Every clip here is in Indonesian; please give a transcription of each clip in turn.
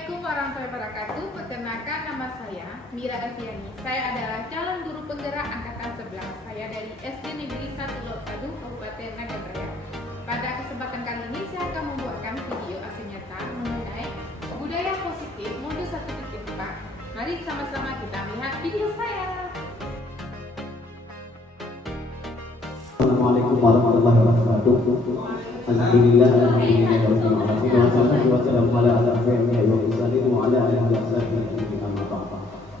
Assalamualaikum warahmatullahi wabarakatuh. Perkenalkan, nama saya Mira Afiani. Saya adalah calon guru penggerak angkatan 11. Saya dari SD Negeri 1 Lok Tadu, Kabupaten Nagan Raya. Pada kesempatan kali ini saya akan membuatkan video aksi nyata mengenai budaya positif modus 1.4. Mari sama-sama kita melihat video saya. Assalamualaikum warahmatullahi wabarakatuh. Alhamdulillah,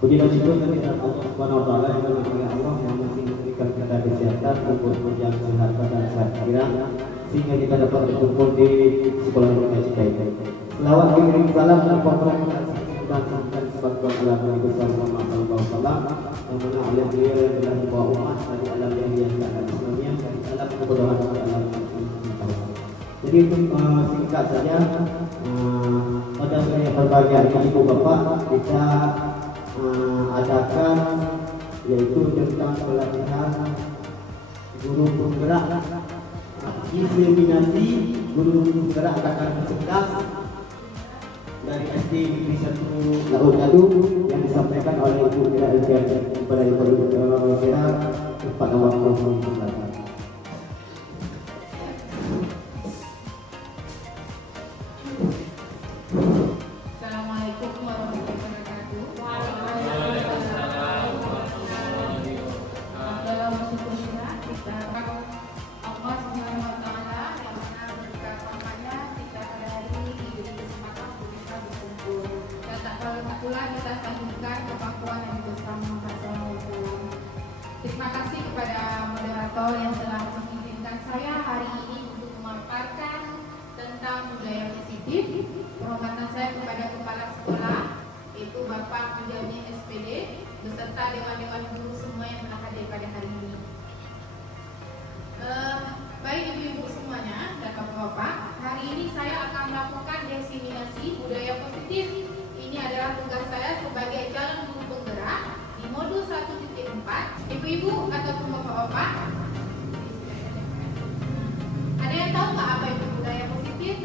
puji dan syukur kepada Allah Subhanahu wa taala yang Allah yang masih memberikan kita kesehatan untuk berjalan sehat pada saat kira sehingga kita dapat berkumpul di sekolah mengaji baik. Selawat dan salam dan dan sebagai ulama besar Muhammad sallallahu alaihi wasallam yang mana oleh beliau yang telah membawa umat dari alam yang dan Islamnya dan salam kepada alam. Jadi untuk singkat saja, pada saya berbahagia ibu bapak kita adakan yaitu tentang pelatihan guru penggerak inseminasi guru penggerak angkatan 11 dari SD Negeri 1 Lok Tadu yang disampaikan oleh Ibu Mira Afiani kepada Ibu Mira pada waktu ini. Assalamualaikum warahmatullahi wabarakatuh. Dalam bersyukur kita Allah Subhanahu wa taala yang mana berkat rahmatnya kita pada hari ini diberi kesempatan untuk bisa berkumpul. Dan tak lama pula kita sambungkan kepangkuan yang bersama Rasulullah. Terima kasih kepada moderator yang telah mengizinkan saya hari ini untuk memaparkan tentang budaya positif. Penghormatan saya kepada kepala sekolah, yaitu Bapak Menjadi SPD, beserta dewan-dewan guru semua yang telah hadir pada hari ini. Baik ibu-ibu semuanya dan bapak-bapak, hari ini saya akan melakukan diseminasi budaya positif. Ini adalah tugas saya sebagai calon guru penggerak di modul 1.4. Ibu-ibu ataupun bapak-bapak, ada yang tahu nggak apa itu budaya positif?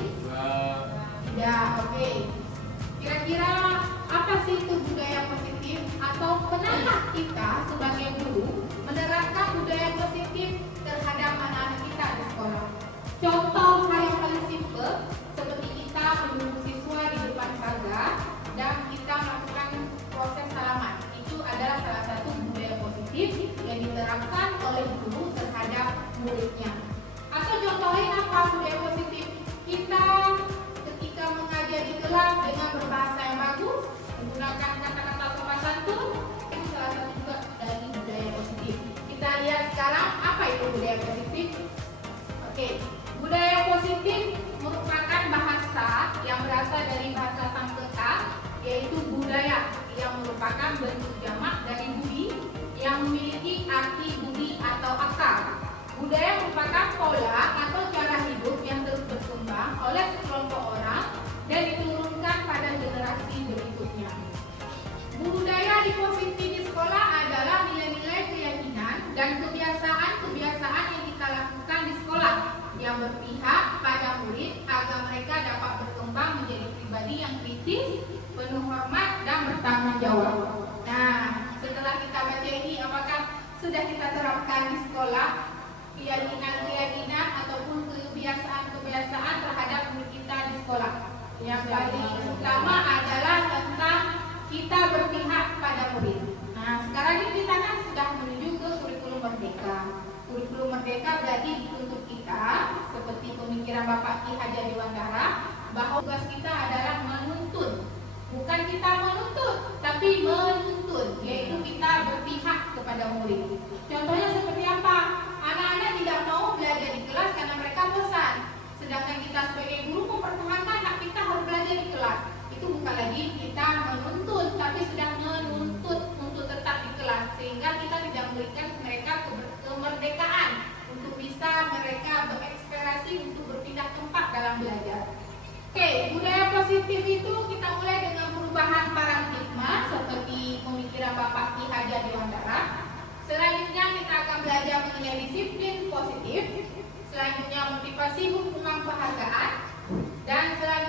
Ya, oke. Kira-kira apa sih itu budaya positif? Atau pernahkah kita sebagai guru menerapkan budaya positif terhadap anak-anak kita di sekolah? Contoh hal yang paling simpel seperti kita menunggu siswa di depan pagar dan kita melakukan proses salaman. Itu adalah salah satu budaya positif yang diterapkan oleh guru terhadap muridnya. Atau contoh lain apa budaya positif? Kita ketika mengajar di kelas dengan berbahasa yang bagus, menggunakan kata-kata sopan santun, itu salah satu juga dari budaya positif. Kita lihat sekarang apa itu budaya positif. Oke, budaya positif merupakan bahasa yang berasal dari bahasa Sanskerta, yaitu budaya yang merupakan bentuk jamak dari budi yang memiliki arti budi atau akal. Budaya merupakan pola atau cara hidup yang terus berkembang oleh sekelompok orang dan diturunkan pada generasi berikutnya. Budaya di positif di sekolah adalah nilai-nilai keyakinan dan kebiasaan-kebiasaan yang kita lakukan di sekolah yang berpihak pada murid agar mereka dapat berkembang menjadi pribadi yang kritis, penuh hormat dan bertanggung jawab. Nah, setelah kita baca ini, apakah sudah kita terapkan di sekolah? Keyakinan ataupun kebiasaan-kebiasaan terhadap murid kita di sekolah. Yang paling utama adalah tentang kita berpihak pada murid. Nah, sekarang ini kita kan sudah menuju ke kurikulum merdeka. Kurikulum merdeka berarti dituntut kita, seperti pemikiran Bapak Ki Hajar Dewantara, bahwa tugas kita adalah menuntun. Bukan kita menuntut, tapi menuntun, yaitu kita berpihak kepada murid. Contohnya seperti apa? Anak-anak tidak mau belajar di kelas karena mereka bosan. Sedangkan kita sebagai guru mempertahankan hak kita harus belajar di kelas. Itu bukan lagi kita menuntut, tapi sudah menuntut untuk tetap di kelas. Sehingga kita tidak memberikan mereka kemerdekaan untuk bisa mereka berekspresi untuk berpindah tempat dalam belajar. Oke, budaya positif itu kita mulai dengan perubahan paradigma seperti pemikiran Bapak Ki Hajar Dewantara. Selanjutnya kita akan belajar mengenai disiplin positif. Selanjutnya motivasi hukuman penghargaan. Dan selanjutnya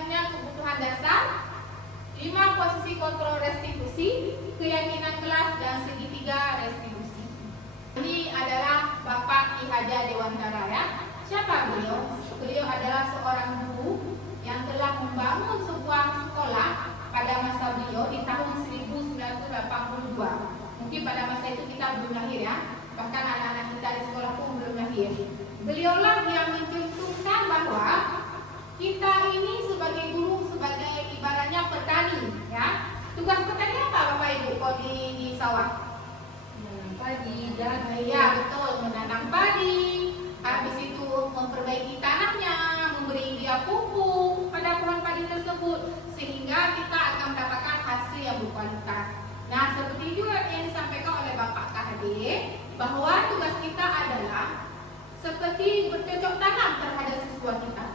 5 posisi kontrol restitusi, keyakinan kelas, dan segitiga restitusi. Ini adalah Bapak Ki Haja Dewantara ya. Siapa beliau? Beliau adalah seorang guru yang telah membangun sebuah sekolah pada masa beliau di tahun 1982. Mungkin pada masa itu kita belum lahir ya. Bahkan anak-anak kita di sekolah pun belum lahir. Beliaulah yang mencontohkan bahwa kita ini sebagai guru, sebagai ibaratnya petani ya. Tugas petani apa Bapak Ibu kalau di sawah? Menanam padi dan Ya betul, menanam padi. Habis itu memperbaiki tanahnya, memberi dia pupuk pada pohon padi tersebut sehingga kita akan mendapatkan hasil yang berkualitas. Nah, seperti juga yang disampaikan oleh Bapak KHD bahwa tugas kita adalah seperti bercocok tanam terhadap siswa kita.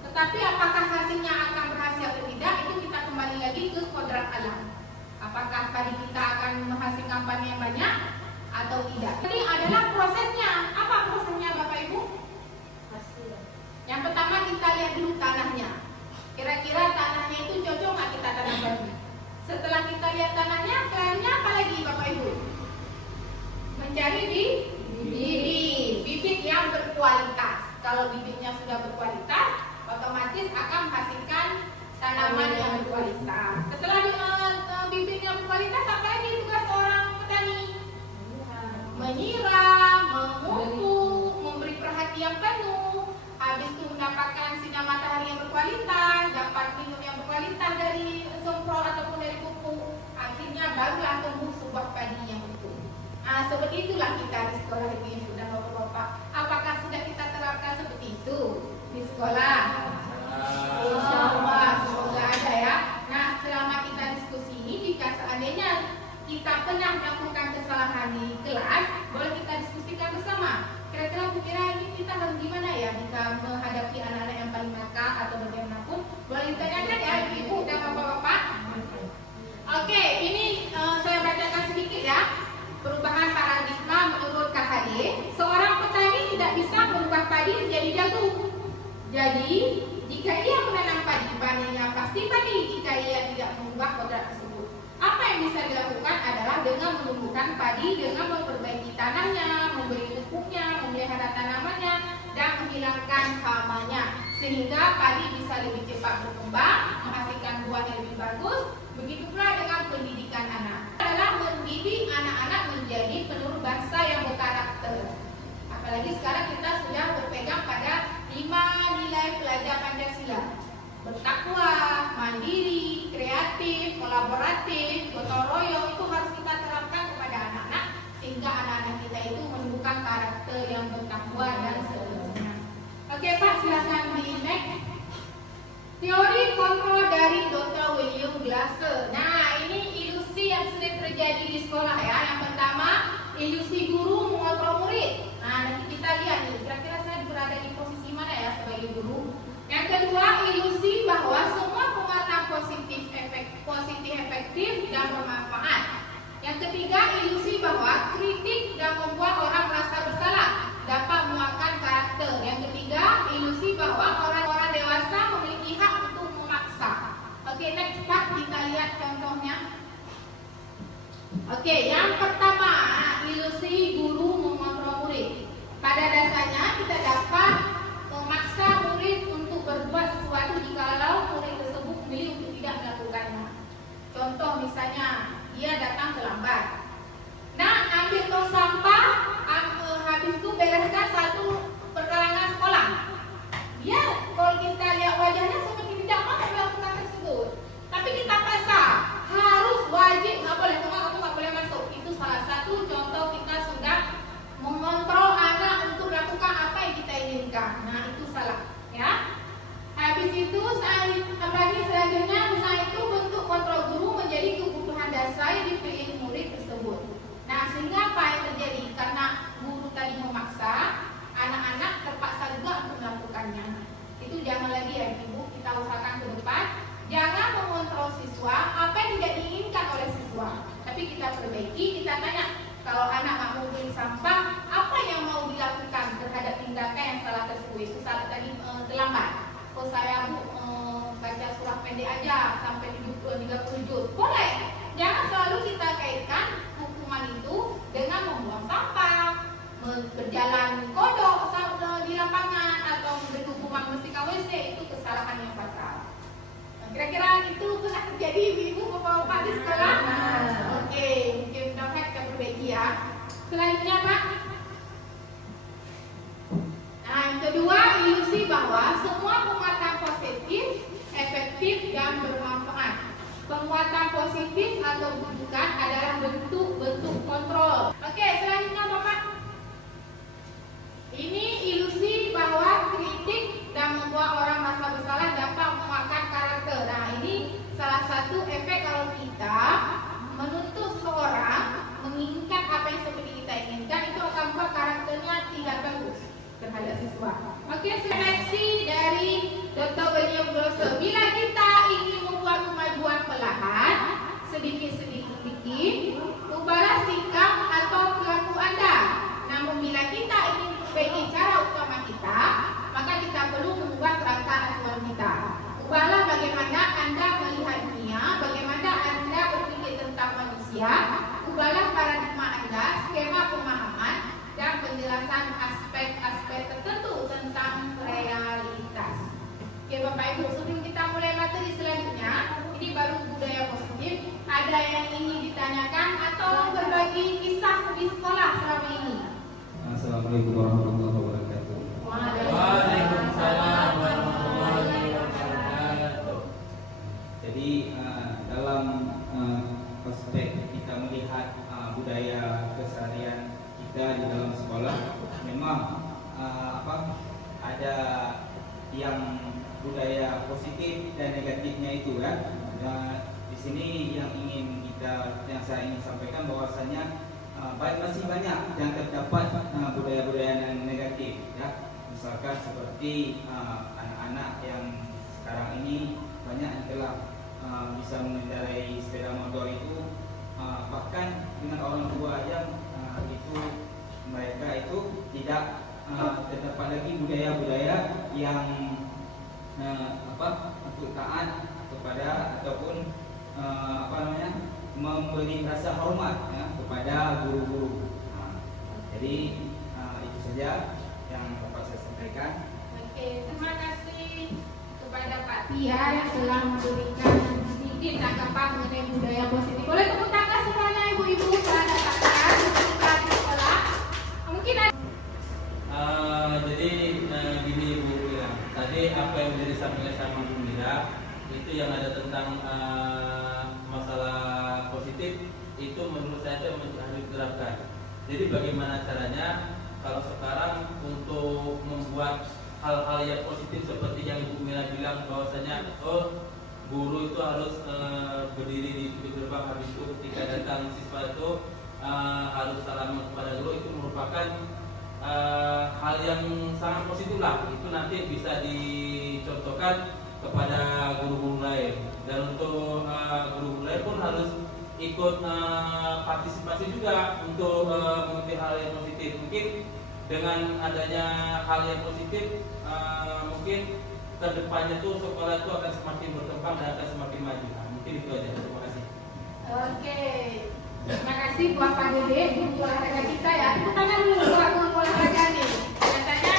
Tetapi apakah hasilnya akan berhasil atau tidak, itu kita kembali lagi ke kodrat alam. Apakah padi kita akan menghasilkan panen yang banyak atau tidak. Ini adalah prosesnya. Apa prosesnya Bapak Ibu? hasil. Yang pertama kita lihat dulu tanahnya. Kira-kira tanahnya itu cocok nggak kita tanam padi? Setelah kita lihat tanahnya, selanjutnya apa lagi Bapak Ibu? Mencari bibit yang berkualitas. Kalau bibitnya sudah berkualitas, otomatis akan menghasilkan tanaman yang berkualitas. Setelah bibitnya berkualitas, apa lagi tugas seorang petani? Menyiram, memupuk, memberi perhatian penuh. Habis itu mendapatkan sinar matahari yang berkualitas, dapat minum yang berkualitas dari semprot ataupun dari pupuk. Akhirnya barulah tumbuh sebuah padi yang utuh. Nah, seperti itulah kita di sekolah ini dan Bapak-bapak. Apakah sudah kita terapkan seperti itu di sekolah? Insyaallah, semoga ada ya. Nah, selama kita diskusi ini, jika seandainya kita pernah melakukan kesalahan di kelas, boleh kita diskusikan bersama. Kira-kira ini kita harus gimana ya jika menghadapi anak-anak yang paling nakal atau bagaimanapun? Boleh ditanyakan ya Ibu dan Bapak-bapak. Oke, ini saya bacakan sedikit ya. Perubahan paradigma menurut KHD. Seorang petani tidak bisa merubah padi menjadi jagung. Jadi, jika ia menanam padi, panennya pasti padi. Jika ia tidak mengubah kodrat tersebut, apa yang bisa dilakukan adalah dengan menumbuhkan padi, dengan memperbaiki tanahnya, memberi pupuknya, memelihara tanamannya, dan menghilangkan hamanya, sehingga padi bisa lebih cepat berkembang, menghasilkan buah yang lebih bagus. Begitu pula dengan pendidikan anak, adalah mendidik anak-anak menjadi penerus bangsa yang berkarakter. Apalagi sekarang kita sudah berpegang pada 5 nilai pelajar Pancasila: bertakwa, mandiri, kreatif, kolaboratif, gotong royong. Itu harus kita terapkan kepada anak-anak sehingga anak-anak kita itu menumbuhkan karakter yang bertakwa dan seterusnya. Oke Pak, silakan di next. Teori kontrol dari Dr. William Glasser. Nah, ini ilusi yang sering terjadi di sekolah ya. Yang pertama, ilusi guru mengontrol murid. Nah, nanti kita lihat nih, kira-kira saya berada di posisi mana ya sebagai guru. Yang kedua, ilusi bahwa semua pewarna positif efektif dan bermanfaat. Yang ketiga, ilusi bahwa kritik dan membuat orang merasa bersalah dapat memuakkan karakter. Yang ketiga, ilusi bahwa orang-orang dewasa memiliki hak untuk memaksa. Oke, next Pak, kita lihat contohnya. Oke, yang pertama, ilusi guru mengontrol murid. Pada dasarnya kita dapat memaksa murid untuk berbuat sesuatu jikalau murid tersebut memilih untuk tidak melakukannya. Contoh misalnya, dia datang terlambat. Nah, ambil tong sampah, habis itu bereskan satu perkarangan sekolah. Dia, kalau kita lihat wajahnya seperti tidak mau melakukan tersebut. Tapi kita paksa, harus wajib, nggak boleh, kamu nggak boleh masuk. Itu salah satu contoh kita sudah mengontrol anak untuk melakukan apa yang kita inginkan. Nah, itu salah, ya. Habis itu, apalagi selanjutnya, misalnya itu bentuk kontrol guru menjadi kebutuhan dasar yang dipilih murid tersebut. Nah, sehingga apa yang terjadi? Karena guru tadi memaksa, anak-anak terpaksa juga untuk melakukannya. Itu jangan lagi ya Ibu, kita usahakan ke depan. Jangan mengontrol siswa apa yang tidak diinginkan oleh siswa. Tapi kita perbaiki, kita tanya, kalau anak nggak mau beli sampah, apa yang mau dilakukan terhadap tindakan yang salah tersebut? Itu salah tadi terlambat. Kalau saya baca surah pendek aja sampai 30 Kira-kira itu pernah terjadi ibu bapak-bapak di sekolah? Oke, mungkin dapat kita perbaiki ya. Selanjutnya Pak. Nah, yang kedua, ilusi bahwa semua penguatan positif, efektif dan bermanfaat. Penguatan positif atau bukan adalah bentuk-bentuk kontrol. Oke, selanjutnya Bapak. Ini ilusi bahwa kritik dan membuat orang merasa bersalah dapat menguatkan karakter. Nah, ini salah satu efek kalau kita menuntut seseorang menginginkan apa yang seperti kita inginkan, itu akan membuat karakternya tidak bagus terhadap siswa. Oke, seleksi dari Dr. William Grosse. Bila kita ingin membuat kemajuan perlahan, sedikit-sedikit, ubahlah sikap atau perilaku Anda. Namun bila kita ingin memperbaiki cara utama kita, maka kita perlu mengubah kerangka aturan kita. Ubahlah bagaimana Anda melihat dunia, bagaimana Anda berpikir tentang manusia. Ubahlah paradigma Anda, skema pemahaman, dan penjelasan aspek-aspek tertentu tentang realitas. Oke Bapak Ibu, sebelum kita mulai materi selanjutnya, ini baru budaya positif. Ada yang ingin ditanyakan atau berbagi kisah di sekolah selama ini? Assalamualaikum warahmatullahi wabarakatuh. Waalaikumsalam warahmatullahi wabarakatuh. Jadi dalam aspek kita melihat budaya keseharian kita di dalam sekolah, memang ada yang budaya positif dan negatifnya itu kan. Di sini yang saya ingin sampaikan bahwasanya masih banyak yang terdapat budaya-budaya yang negatif ya. Misalkan seperti anak-anak yang sekarang ini banyak yang telah bisa mengendarai sepeda motor itu, bahkan dengan orang tua aja itu mereka itu tidak terdapat lagi budaya-budaya yang untuk taat kepada ataupun memberi rasa hormat ya, kepada guru-guru. Jadi itu saja yang dapat saya sampaikan. Oke, terima kasih kepada Pak Tia yang telah memberikan sedikit tanggapan mengenai budaya positif. Boleh tepuk tangan semuanya ibu-ibu terhadap Pak Tia ketika di sekolah. Mungkin ada Jadi gini Ibu bilang, tadi apa yang disampaikan sama Bu Mira itu yang ada tentang masalah positif itu menurut saya itu harus diterapkan. Jadi bagaimana caranya kalau sekarang untuk membuat hal-hal yang positif seperti yang Ibu Mira bilang bahwasanya guru itu harus berdiri di gerbang, habis itu ketika datang siswa itu harus salam kepada guru, itu merupakan hal yang sangat positif lah. Itu nanti bisa dicontohkan kepada guru-guru lain, dan untuk guru-guru lain pun harus ikut partisipasi juga untuk mengikuti hal yang positif. Mungkin dengan adanya hal yang positif mungkin kedepannya tuh sekolah itu akan semakin berkembang dan akan semakin maju. Mungkin itu aja. Terima kasih. Oke, terima kasih buat Pak Dede, guru olahraga kita ya. Tepuk tangan dulu buat guru olahraga nih. Biasanya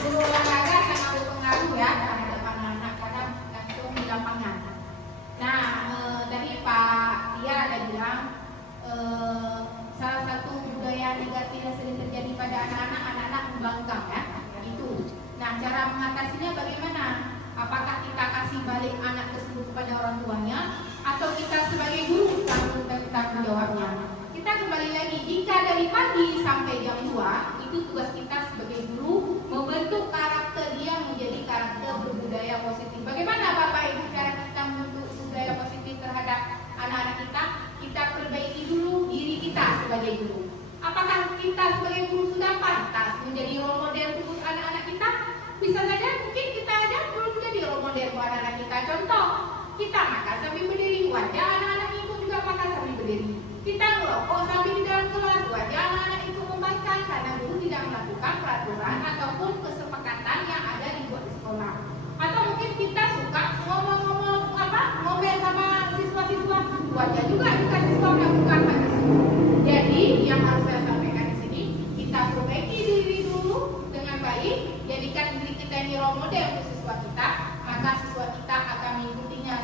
guru olahraga sangat berpengaruh ya terhadap anak-anak karena langsung di lapangan. Nah, dari Pak Tia ada bilang salah satu budaya negatif yang sering terjadi pada anak-anak membangkang ya, itu. Nah, cara mengatasinya bagaimana? Apakah kita kasih balik anak tersebut kepada orang tuanya, atau kita sebagai guru tanggung jawabnya? Kita kembali lagi, jika dari pagi sampai jam 2 itu tugas kita sebagai guru membentuk karakter dia menjadi karakter berbudaya positif. Bagaimana Bapak Ibu cara kita membentuk budaya positif terhadap anak-anak kita? Kita perbaiki dulu diri kita sebagai guru. Apakah kita sebagai guru sudah pantas menjadi role model untuk anak-anak kita? Bisa saja mungkin kita aja belum menjadi role model buat anak-anak kita. Contoh, kita makan sambil berdiri, wajah anak-anak ikut juga makan sambil berdiri. Kita ngerokok sambil di dalam kelas, wajah anak-anak ikut membangkang karena guru tidak melakukan peraturan ataupun kesepakatan yang ada dibuat di sekolah. Atau mungkin kita suka ngomong-ngomong ngomel sama siswa-siswa, wajah juga siswa melakukan hal tersebut. Jadi yang harus saya sampaikan di sini, kita perbaiki diri dulu dengan baik, jadikan diri kita ini role model untuk siswa kita, maka siswa kita akan mengikutinya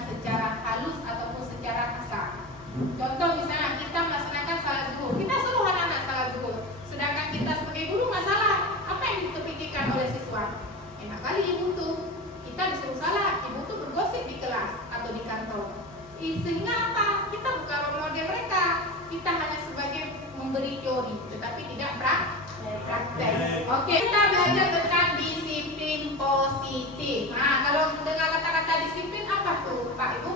Sehingga apa? Kita bukan role model mereka. Kita hanya sebagai memberi teori, tetapi tidak praktek. Oke, kita belajar tentang disiplin positif. Nah, kalau dengar kata-kata disiplin apa tuh, Pak Ibu?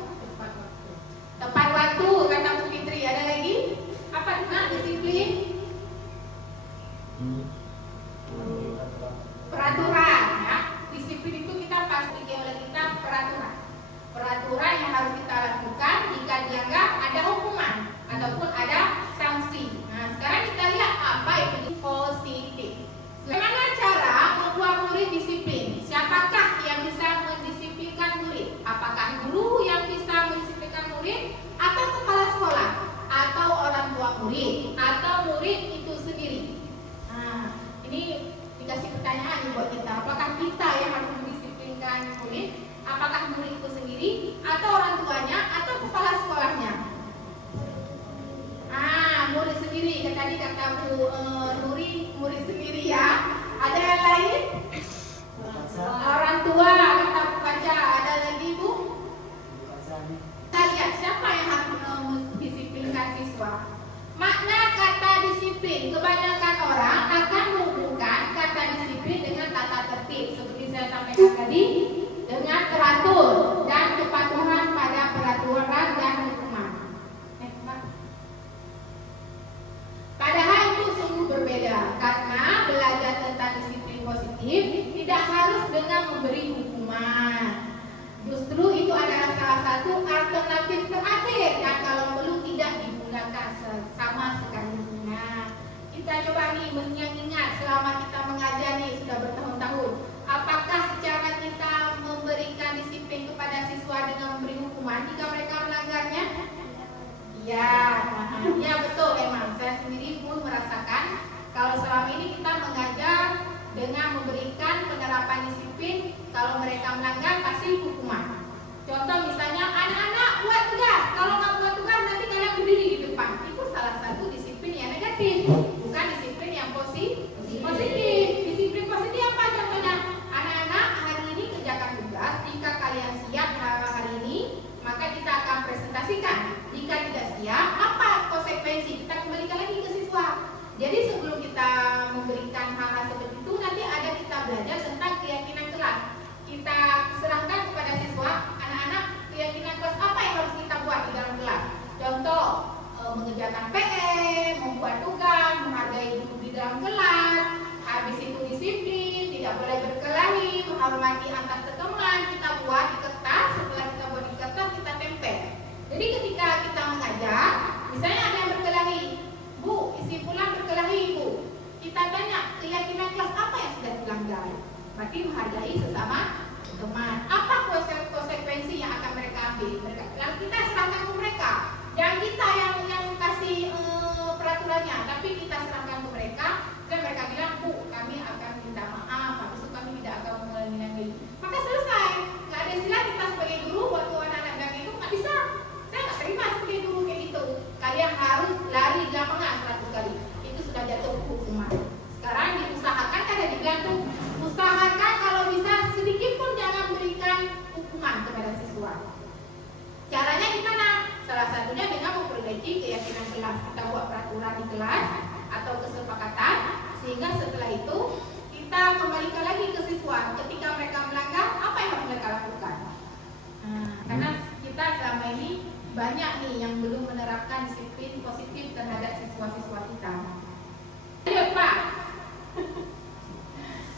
Tepat waktu, kata Bu Fitri. Ada lagi? Apa tuh, Nak, disiplin? Peraturan, ya. Disiplin itu kita pasti oleh kita peraturan. Peraturan yang harus kita lakukan jika dianggap ada hukuman ataupun ada sanksi. Nah, sekarang kita lihat apa itu positif. Bagaimana cara membuat murid disiplin? Siapakah yang bisa mendisiplinkan murid? Apakah guru yang bisa mendisiplinkan murid, atau kepala sekolah, atau orang tua murid, atau murid itu sendiri? Nah, ini dikasih pertanyaan buat kita. Apakah kita yang harus mendisiplinkan murid? Apakah murid itu sendiri, atau orang tuanya, atau kepala sekolahnya? Murid sendiri. Tadi kata Bu Nuri, murid sendiri ya. Ada yang lain? Orang tua, kata Bu Kaca. Ada lagi Bu? Kita lihat siapa yang harus mendisiplinkan siswa. Makna kata disiplin, kebanyakan orang akan menghubungkan kata disiplin dengan tata tertib. Seperti saya sampaikan tadi, dengan teratur dan kepatuhan pada peraturan dan hukuman. Padahal itu sungguh berbeda, karena belajar tentang disiplin positif tidak harus dengan memberi hukuman. Justru itu adalah salah satu alternatif terakhir yang kalau perlu tidak digunakan sama sekali. Nah, kita coba nih mengingat selama kita mengajar nih sudah bertahun-tahun. Apakah cara kita memberikan disiplin kepada siswa dengan memberi hukuman jika mereka melanggarnya? Ya betul memang. Saya sendiri pun merasakan kalau selama ini kita mengajar dengan memberikan penerapan disiplin. Kalau mereka melanggar kasih hukuman. Contoh misalnya anak-anak buat tugas. Kalau nggak buat tugas nanti kalian berdiri di depan. Itu salah satu disiplin yang negatif, bukan disiplin yang positif. Disiplin positif apa contohnya? Anak-anak hari ini kerjakan tugas. Jika kalian siap hari ini, maka kita akan presentasikan. Jika tidak siap, apa konsekuensi? Kita kembalikan lagi ke siswa. Jadi sebelum kita memberikan hal-hal seperti itu, nanti ada kita belajar tentang keyakinan kelas. Kita serahkan kepada siswa, anak-anak, keyakinan kelas apa yang harus kita buat di dalam kelas. Contoh, mengerjakan PR, membuat tugas, menghargai guru di dalam kelas. Habis itu disiplin, tidak boleh berkelahi, menghormati antar teman. Kita buat di kertas. Setelah kita buat di kertas, kita tempel. Jadi ketika kita mengajar, misalnya ada yang berkelahi, Bu, isi pulang berkelahi Bu. Kita tanya, keyakinan kelas apa yang sudah dilanggar? Berarti menghargai sesama teman. Apa konsekuensi yang akan mereka ambil? Lalu kita serahkan ke mereka. Jangan kita yang kasih peraturannya, tapi kita serahkan ke mereka. Dan mereka bilang, Bu, kami akan minta maaf, habis itu kami tidak akan mengulangi lagi. Maka selesai. Nggak ada istilah kita sebagai guru waktu anak-anak bilang itu nggak bisa. Saya nggak terima sebagai guru kayak gitu. Kalian harus lari di lapangan 100 kali. Itu sudah jatuh hukuman. Sekarang diusahakan, ada dibilang tuh, usahakan kalau bisa sedikit pun jangan berikan hukuman kepada siswa. Caranya gimana? Salah satunya dengan memperbaiki keyakinan kelas. Kita buat peraturan di kelas atau kesepakatan, sehingga setelah itu kita kembalikan lagi ke siswa. Ketika mereka melanggar, apa yang harus mereka lakukan? Karena kita selama ini banyak nih yang belum menerapkan disiplin positif terhadap siswa-siswa kita. Lanjut Pak.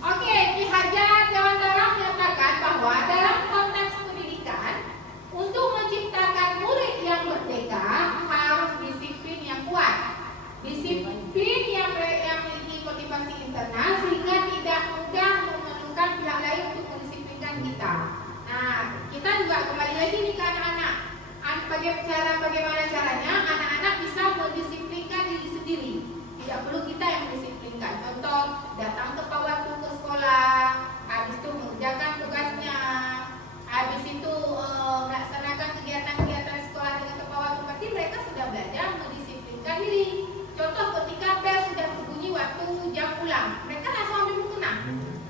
Oke, Ki Hajar Dewantara menyatakan bahwa dalam konteks pendidikan, untuk menciptakan murid yang merdeka harus disiplin yang kuat. Disiplin yang memiliki motivasi internal sehingga tidak mudah memerlukan pihak lain untuk mendisiplinkan kita. Nah, kita juga kembali lagi nih ke anak-anak. Bagaimana caranya anak-anak bisa mendisiplinkan diri sendiri. Tidak perlu kita yang mendisiplinkan. Contoh, datang tepat waktu ke sekolah, habis itu mengerjakan tugasnya, habis itu melaksanakan kegiatan-kegiatan sekolah dengan tepat waktu. Berarti mereka sudah belajar mendisiplinkan diri. Contoh, ketika bel sudah berbunyi waktu jam pulang, mereka langsung ambil mukena.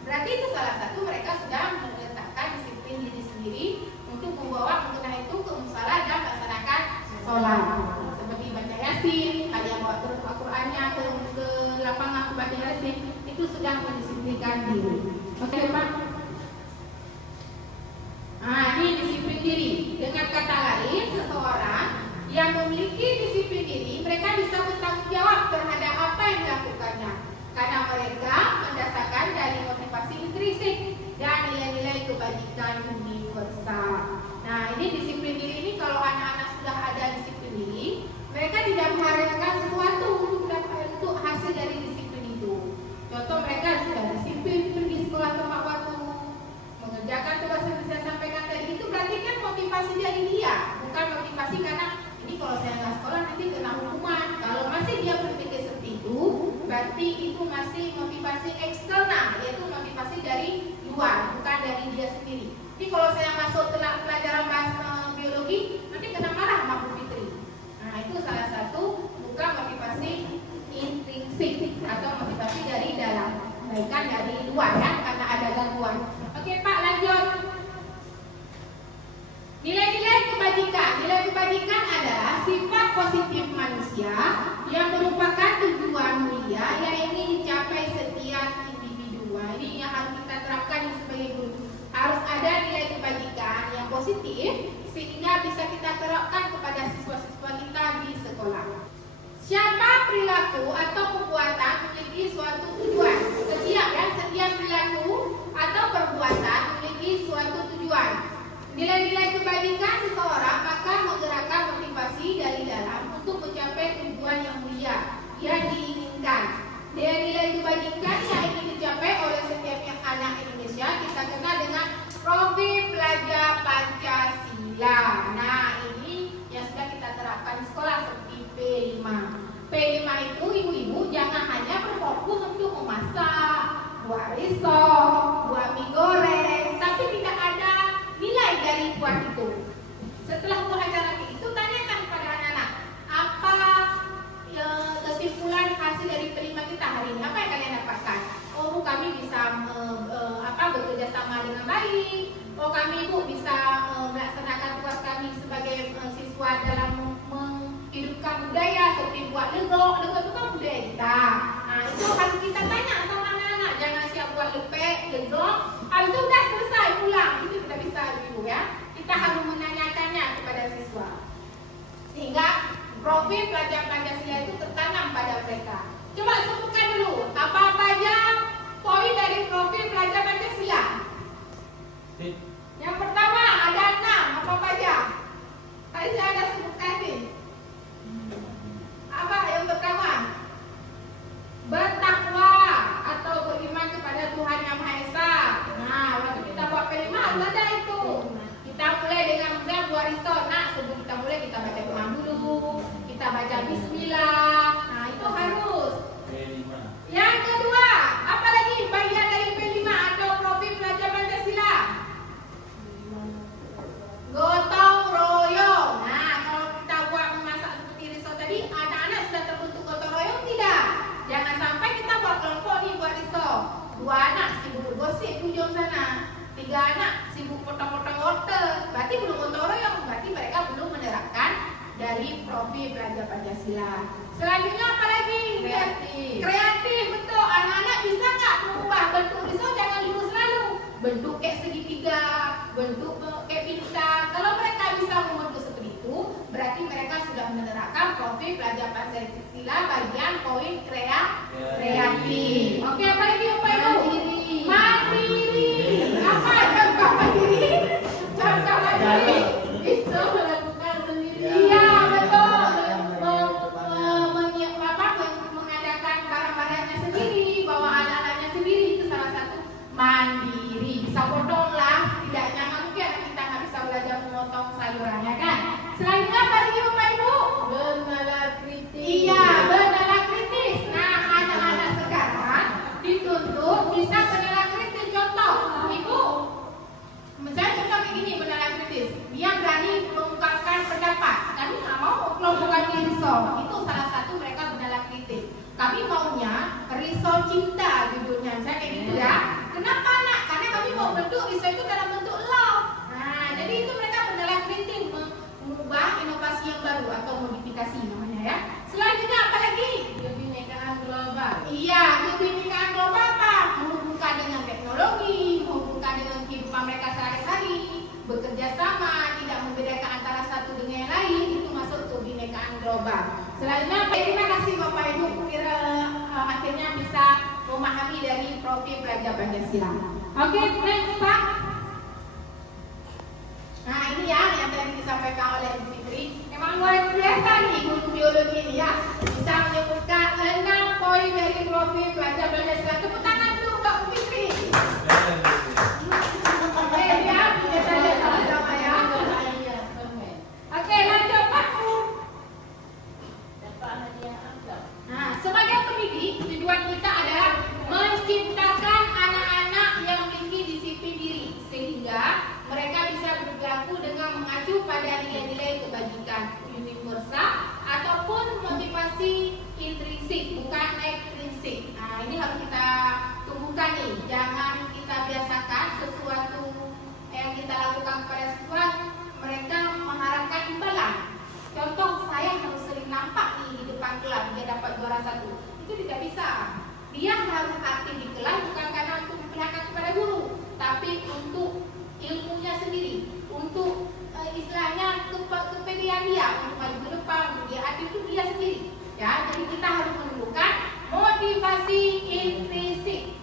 Berarti itu salah satu mereka sudah meletakkan disiplin diri sendiri untuk membawa mukena itu ke musola dan melaksanakan sekolah. Seperti baca Yasin, kalian bawa terus Al-Qur'annya ke lapangan baca Yasin, itu sudah mendisiplinkan diri. Oke, Pak? Nah, ini disiplin diri. Dengan kata lain, seseorang yang memiliki disiplin diri, mereka bisa bertanggung jawab terhadap apa yang dilakukannya, karena mereka mendasarkan dari motivasi intrinsik dan nilai-nilai kebajikan universal. Nah, ini disiplin diri ini kalau anak-anak sudah ada disiplin diri, mereka tidak mengharapkan sesuatu untuk hasil dari disiplin itu. Contoh, mereka sudah disiplin pergi sekolah tepat waktu, mengerjakan tugas yang saya sampaikan tadi, itu berarti kan motivasi dari dia, bukan motivasi karena ini kalau saya nggak sekolah nanti kena hukuman. Kalau masih dia berpikir seperti itu, berarti itu masih motivasi eksternal, yaitu motivasi dari luar, bukan dari dia sendiri. Jadi kalau saya masuk telah pelajaran bahasa biologi, nanti kena marah sama Bu Fitri. Nah, itu salah satu bukan motivasi intrinsik atau motivasi dari dalam, bukan dari luar ya, karena ada gangguan. Oke Pak, lanjut. Nilai-nilai kebajikan. Nilai kebajikan adalah sifat positif manusia yang merupakan tujuan mulia yang ingin dicapai setiap individu. Ini yang harus kita terapkan sebagai guru. Harus ada nilai kebajikan yang positif sehingga bisa kita terapkan kepada siswa-siswa kita di sekolah. Siapa perilaku atau perbuatan memiliki suatu tujuan. Setiap perilaku atau perbuatan memiliki suatu tujuan. Nilai-nilai kebajikan seseorang akan menggerakkan motivasi dari dalam untuk mencapai tujuan yang mulia yang diinginkan. Nilai-nilai kebajikan yang ingin dicapai oleh setiap anak Indonesia kita kenal dengan Profil Pelajar Pancasila. Nah, ini yang sudah kita terapkan di sekolah seperti P5. P5 itu ibu-ibu jangan hanya berfokus untuk memasak, buat risol, buat mie goreng, tapi tidak ada nilai dari buat itu. Setelah pelajaran itu, tanyakan kepada anak-anak apa kesimpulan hasil dari P5 kita hari ini, apa yang kalian dapatkan? Oh, kami bisa bekerja sama dengan baik. Oh, kami Bu bisa melaksanakan tugas kami sebagai siswa dalam menghidupkan budaya seperti buat legok itu kan budaya kita. Nah, itu harus kita tanya sama anak-anak, jangan siap buat lepek, legok, habis itu udah selesai pulang. Itu kita bisa Ibu ya. Kita harus menanyakannya kepada siswa. Sehingga profil pelajar Pancasila itu tertanam pada mereka. Coba sebutkan dulu apa-apa aja poin dari profil pelajar Pancasila. Yang pertama ada 6, apa-apa aja? Tadi saya ada sebutkan nih. Apa yang pertama? Bertakwa atau beriman kepada Tuhan Yang Maha Esa. Nah, waktu kita buat P5 harus ada itu. Kita mulai dengan misalnya buat risol. Nah, sebelum kita mulai kita baca doa dulu, kita baca Bismillah. Nah, itu harus. Yang kedua, apa lagi bagian dari P5 atau profil pelajar Pancasila? Gotong royong. Nah, kalau kita buat memasak seperti risol tadi, anak-anak sudah terbentuk gotong royong tidak? Jangan sampai kita buat kelompok nih buat risol. 2 anak sibuk gosip ujung sana, 3 anak sibuk potong-potong wortel. Berarti belum gotong royong, berarti mereka belum menerapkan dari profil pelajar Pancasila. Selanjutnya apa lagi? Kreatif, betul. Anak-anak bisa nggak mengubah bentuk risol? Jangan lurus selalu. Bentuk kayak segitiga, bentuk kayak bintang. Kalau mereka bisa membentuk seperti itu, berarti mereka sudah menerapkan profil pelajar Pancasila bagian poin kreatif. Oke, apa lagi Bapak Ibu? Mandiri. Apa contoh mandiri? Contoh mandiri bisa melakukan sendiri. Iya, betul. Mengadakan barang-barangnya sendiri, bawa anak-anaknya sendiri, itu salah satu mandiri. Bisa potong lah, setidaknya mungkin kita nggak bisa belajar memotong sayurannya kan. Selanjutnya apa lagi Bapak Ibu? Bernalar kritis. Iya, bernalar kritis. Nah, anak-anak sekarang dituntut bisa bernalar kritis. Contoh, Ibu, misalnya contoh kayak gini, bernalar kritis. Dia berani mengungkapkan pendapat. Kami nggak mau kelompokan di risol. Itu salah satu mereka bernalar kritis. Kami maunya risol cinta judulnya, misalnya kayak gitu ya. Kenapa nak? Karena kami mau bentuk risol itu dalam bentuk love. Nah, jadi itu mereka bernalar kritis mengubah inovasi yang baru atau modifikasi namanya ya. Selanjutnya apa lagi? Kebinekaan global. Iya, kebinekaan global apa? Menghubungkan dengan teknologi, menghubungkan dengan kehidupan mereka sehari-hari, bekerja sama, tidak membedakan antara satu dengan yang lain, itu masuk kebinekaan global. Selanjutnya, terima kasih Bapak Ibu, akhirnya bisa memahami dari profil pelajar Pancasila. Oke, next Pak. Nah ini ya yang tadi disampaikan oleh Bu Fitri. Memang luar biasa nih guru biologi ini ya, bisa menyebutkan 6 poin dari profil pelajar Pancasila. Tepuk tangan dulu Mbak Bu Fitri. Oke ya, kita lihat sama-sama ya. Oke, lanjut Pak. Nah, sebagai pendidik, tujuan kita adalah menciptakan anak-anak yang memiliki disiplin diri sehingga mereka bisa berperilaku dengan mengacu pada nilai-nilai kebajikan universal ataupun motivasi intrinsik, bukan ekstrinsik. Nah, ini harus kita tumbuhkan nih. Jangan kita biasakan sesuatu yang kita lakukan kepada siswa, mereka mengharapkan imbalan. Contoh, saya harus sering nampak nih di depan kelas, dia dapat juara 1. Itu tidak bisa. Dia harus aktif di kelas bukan karena untuk memperlihatkan kepada guru, tapi untuk ilmunya sendiri, untuk istilahnya kepedean dia, untuk maju ke depan, untuk dia aktif itu dia sendiri. Ya, jadi kita harus menemukan motivasi intrinsik.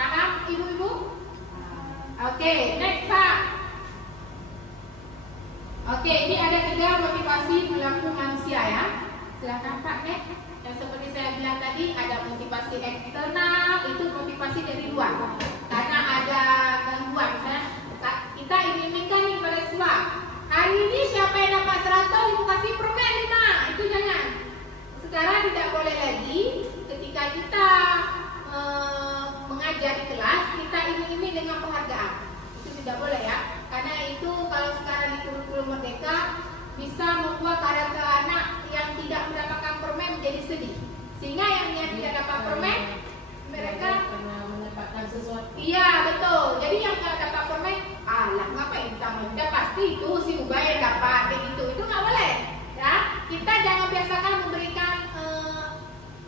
Paham ibu-ibu? Oke, next Pak. Oke, ini ada 3 motivasi perilaku manusia ya. Silakan Pak, next. Yang seperti saya bilang tadi, ada motivasi eksternal, itu motivasi dari luar. Karena ada gangguan, misalnya kita inginkan nih pada siswa, hari ini siapa yang dapat 100, ibu kasih permen 5. Itu jangan. Sekarang tidak boleh lagi ketika kita mengajar di kelas, kita iming-iming dengan penghargaan. Itu tidak boleh ya. Karena itu kalau sekarang di kurikulum Merdeka bisa membuat karakter anak yang tidak mendapatkan permen menjadi sedih. Sehingga yang tidak dapat permen, mereka mendapatkan sesuatu. Iya betul. Jadi yang tidak dapat permen, alah ngapain kita udah pasti itu si Ubay yang dapat kayak gitu. Itu nggak boleh. Ya, kita jangan biasakan memberikan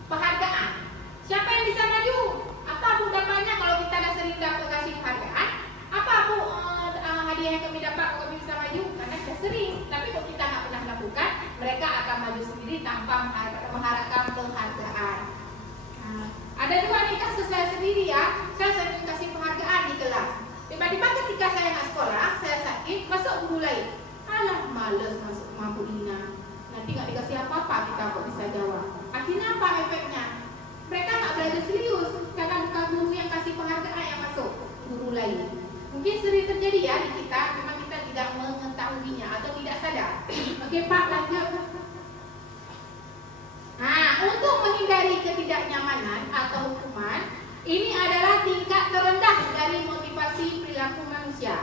penghargaan. Siapa yang bisa maju? Apa Bu dapatnya kalau kita dah sering dapat kasih penghargaan? Apa Bu hadiah yang kami dapat kalau kami bisa maju? Karena kita sering. Tapi kalau kita nggak pernah lakukan, mereka akan maju sendiri tanpa mengharapkan penghargaan. Nah, ada 2 nih kasus saya sendiri ya. Saya sering kasih penghargaan di kelas. Tiba-tiba ketika saya nggak sekolah, saya sakit, masuk guru lain. Alah males masuk sama Bu Ina. Nanti nggak dikasih apa-apa kita kok bisa jawab. Akhirnya apa efeknya? Mereka nggak belajar serius karena bukan guru yang kasih penghargaan yang masuk, guru lain. Mungkin sering terjadi ya di kita, memang kita tidak mengetahuinya atau tidak sadar. Oke Pak, lanjut. Nah, untuk menghindari ketidaknyamanan atau hukuman, ini adalah tingkat terendah dari motivasi perilaku manusia.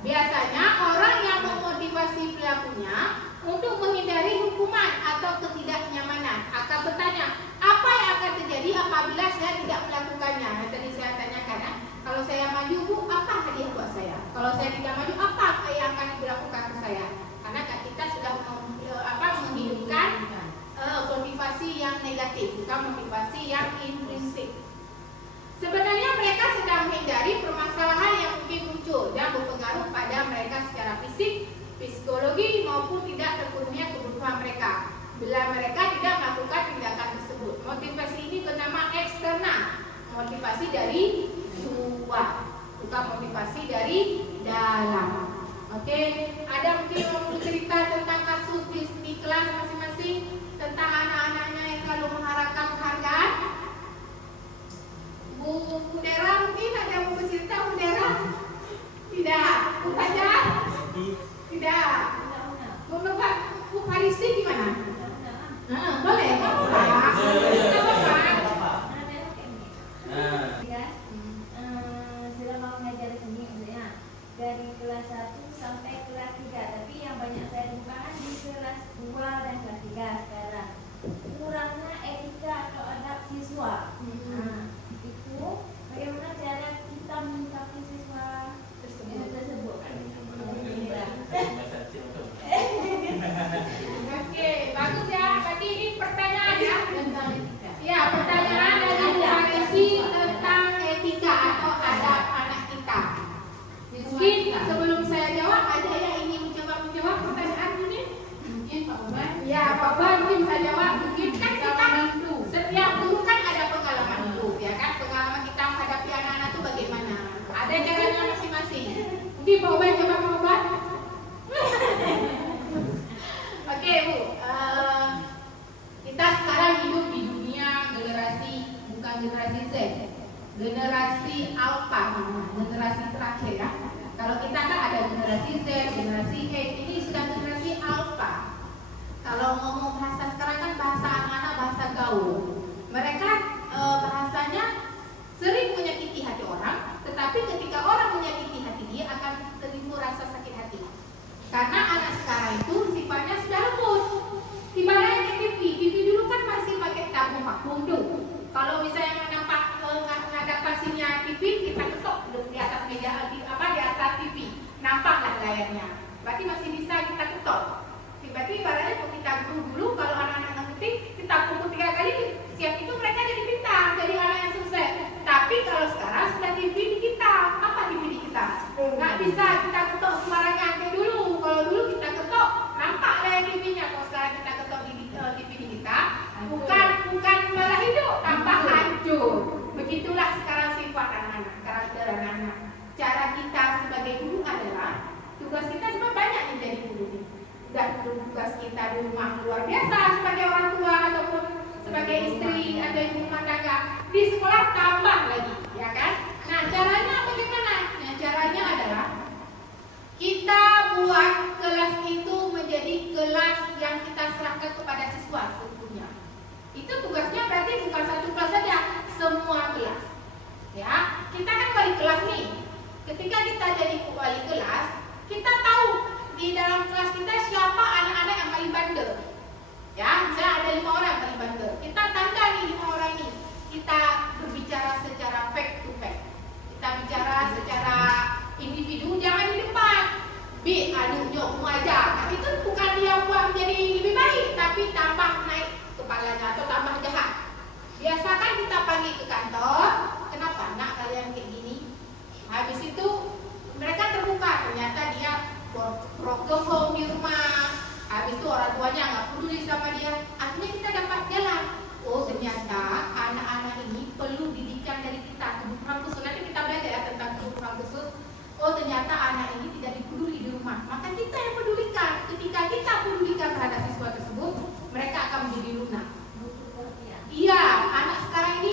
Biasanya orang yang memotivasi perilakunya untuk menghindari hukuman atau ketidaknyamanan akan bertanya, apa yang akan terjadi apabila saya tidak melakukannya? Nah, tadi saya tanyakan ya, kalau saya maju Bu, apa hadiah buat saya? Kalau saya tidak maju, apa yang akan dilakukan ke saya? Karena kita sudah menghidupkan motivasi yang negatif, bukan motivasi yang intrinsik. Sebenarnya mereka sedang menghindari permasalahan yang mungkin muncul dan berpengaruh pada mereka secara fisik, psikologi maupun tidak terpenuhinya kebutuhan mereka. Bila mereka tidak melakukan tindakan tersebut, motivasi ini bernama eksternal, motivasi dari luar, bukan motivasi dari dalam. Oke, ada mungkin yang mau cerita tentang kasus di kelas masing-masing tentang anak-anaknya yang selalu mengharapkan penghargaan? Bu Dera mungkin ada yang mau bercerita, Bu Dera? Tidak, Bu Fajar? Tidak. Bu Farisi gimana? Boleh? Selama mengajar seni dari kelas 1 sampai kelas 3, tapi yang Ya, Pak Ban mungkin bisa jawab. Mungkin kan Bisa kita membantu. setiap guru kan ada pengalaman hidup, ya kan? Pengalaman kita menghadapi anak-anak itu bagaimana? Ada caranya masing-masing. Mungkin Pak Ban coba Pak Ban. Oke Bu, kita sekarang hidup di dunia generasi bukan generasi Z, generasi Alpha, generasi terakhir ya. Kalau kita kan ada generasi Z, generasi E, ini sudah generasi Alpha. Kalau ngomong bahasa sekarang kan bahasa anak-anak, bahasa gaul. Mereka bahasanya sering menyakiti hati orang, tetapi ketika orang menyakiti hati dia akan timbul rasa sakit hati. Karena anak sekarang itu sifatnya sudah lembut. Ibaratnya kayak TV dulu kan masih pakai tabung vakum tuh. Kalau misalnya nampak ngadaptasinya TV, kita ketok di atas meja di atas TV, nampaklah layarnya. Berarti masih bisa kita ketok. Berarti ibaratnya kalau kita dulu kalau anak-anak ngerti, kita pukul 3 kali, siap itu mereka jadi pintar, jadi anak yang sukses. Tapi kalau sekarang sudah TV di kita, apa TV di kita? Nggak bisa kita ketok sembarangan kayak dulu. Kalau dulu kita ketok, nampak layar TV-nya. Kalau sekarang kita ketok di TV di kita, bukan malah hidup, tambah hancur. Begitulah sekarang sifat anak-anak, karakter anak-anak. Cara kita sebagai guru adalah tugas kita sebenarnya banyak nih jadi guru nih. Dan tugas kita di rumah luar biasa sebagai orang tua ataupun sebagai istri atau ibu rumah tangga. Di sekolah tambah lagi, ya kan? Nah, caranya bagaimana? Nah, caranya adalah kita buat kelas itu menjadi kelas yang kita serahkan kepada siswa sebetulnya. Itu tugasnya berarti bukan satu kelas saja, semua kelas. Ya, kita kan wali kelas nih. Ketika kita jadi wali kelas, kita tahu di dalam kelas kita siapa anak-anak yang paling bandel. Ya, misalnya ada 5 orang yang paling bandel. Kita tanda nih 5 orang ini. Kita berbicara secara fact to fact. Kita bicara secara individu, jangan di depan. Anu nyok aja. Nah, itu bukan dia buat menjadi lebih baik, tapi tambah naik kepalanya atau tambah jahat. Biasakan kita panggil ke kantor, kenapa nak kalian kayak gini? Habis itu mereka terbuka, ternyata dia program home di rumah. Habis itu orang tuanya nggak peduli sama dia. Akhirnya kita dapat jalan. Oh, ternyata anak-anak ini perlu didikan dari kita, kebutuhan khusus. Nanti kita belajar ya tentang kebutuhan khusus. Oh, ternyata anak ini tidak dipeduli di rumah. Maka kita yang pedulikan. Ketika kita pedulikan terhadap siswa tersebut, mereka akan menjadi lunak. Iya, anak sekarang ini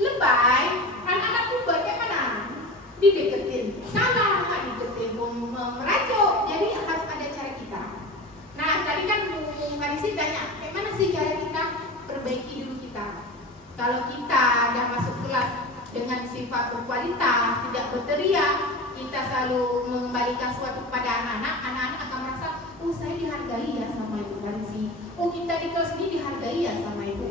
lebay. Anak-anak puber kayak mana? Dideketin salah, dideketin merajuk. Jadi harus ada cara kita. Nah, tadi kan Bung Marisi tanya, kayak mana sih cara kita perbaiki dulu kita? Kalau kita dah masuk kelas dengan sifat berkualitas, tidak berteriak, kita selalu mengembalikan sesuatu kepada anak-anak, anak-anak akan merasa, oh saya dihargai ya sama Ibu Marisi. Oh kita di kelas ini dihargai ya sama Ibu.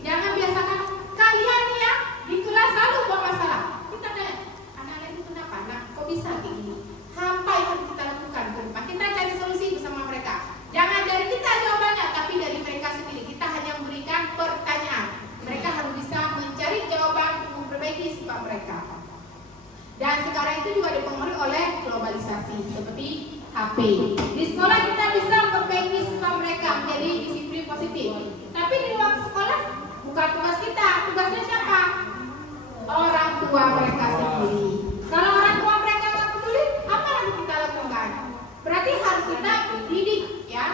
Jangan biasakan kalian ya di kelas selalu buat masalah. Kita tanya, anak-anak itu kenapa? Nah, kok bisa kayak gini? Apa yang harus kita lakukan ke depan? Kita cari solusi bersama mereka. Jangan dari kita jawabannya, tapi dari mereka sendiri. Kita hanya memberikan pertanyaan. Mereka harus bisa mencari jawaban untuk memperbaiki sifat mereka. Dan sekarang itu juga dipengaruhi oleh globalisasi seperti HP. Di sekolah kita bisa memperbaiki sifat mereka menjadi disiplin positif. Tapi di luar sekolah bukan tugas kita, tugasnya siapa? Orang tua mereka sendiri. Kalau orang tua mereka nggak peduli, apa yang kita lakukan? Berarti harus kita didik, ya.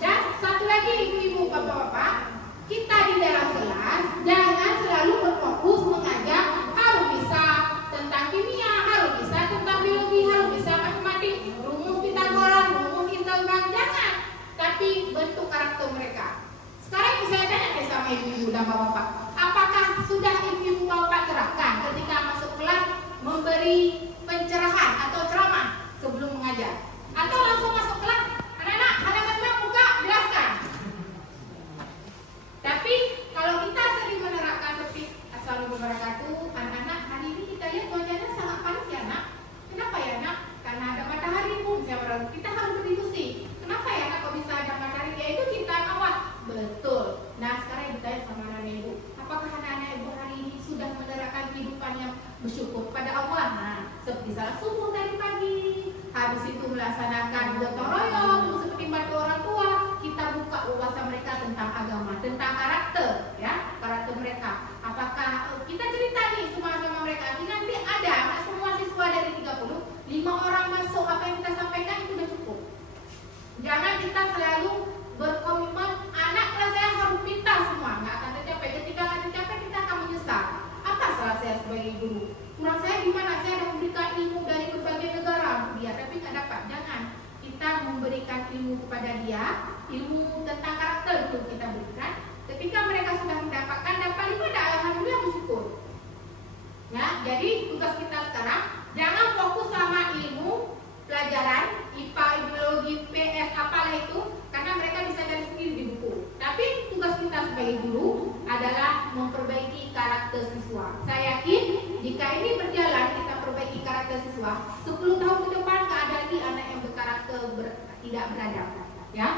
Dan satu lagi ibu-ibu, bapak-bapak, kita di dalam kelas jangan selalu berfokus mengajar harus bisa tentang kimia, harus bisa tentang biologi, harus bisa matematik, rumus Pythagoras, rumus integral, jangan. Tapi bentuk karakter mereka. Sekarang saya tanya deh sama ibu-ibu dan bapak-bapak, apakah sudah ibu-ibu bapak terapkan ketika masuk kelas memberi pencerahan atau ceramah sebelum mengajar? Atau langsung masuk kelas, anak-anak, halaman buka, jelaskan. Tapi kalau kita sering menerapkan seperti Assalamualaikum wabarakatuh, anak-anak, hari ini kita lihat cuacanya sangat panas ya nak. Kenapa ya nak? Karena ada matahari pun. Kita harus berdiskusi. Kenapa ya nak kok bisa ada matahari? Ya itu ciptaan Allah. Betul. Nah sekarang ibu tanya sama anak-anak ibu, apakah anak-anak ibu hari ini sudah menerapkan kehidupan yang bersyukur pada Allah? Nah, tentang karakter, ya, karakter mereka. Apakah kita cerita nih semua sama mereka? Ini nanti ada semua siswa dari 30, 5 orang masuk, apa yang kita sampaikan itu udah cukup. Jangan kita selalu berkomitmen anak kelas saya harus pintar semua, nggak akan tercapai. Ketika akan tercapai kita akan menyesal. Apa salah saya sebagai guru? Kurang saya gimana? Saya ada memberikan ilmu dari berbagai negara untuk dia, tapi nggak dapat. Jangan kita memberikan ilmu kepada dia, ilmu tentang karakter itu kita berikan. Ketika mereka sudah mendapatkan dapat 5, alhamdulillah bersyukur. Ya, jadi tugas kita sekarang jangan fokus sama ilmu pelajaran IPA, biologi, PS, apalah itu, karena mereka bisa dari sendiri di buku. Tapi tugas kita sebagai guru adalah memperbaiki karakter siswa. Saya yakin jika ini berjalan, kita perbaiki karakter siswa, 10 tahun ke depan tak ada lagi anak yang berkarakter tidak beradab. Ya,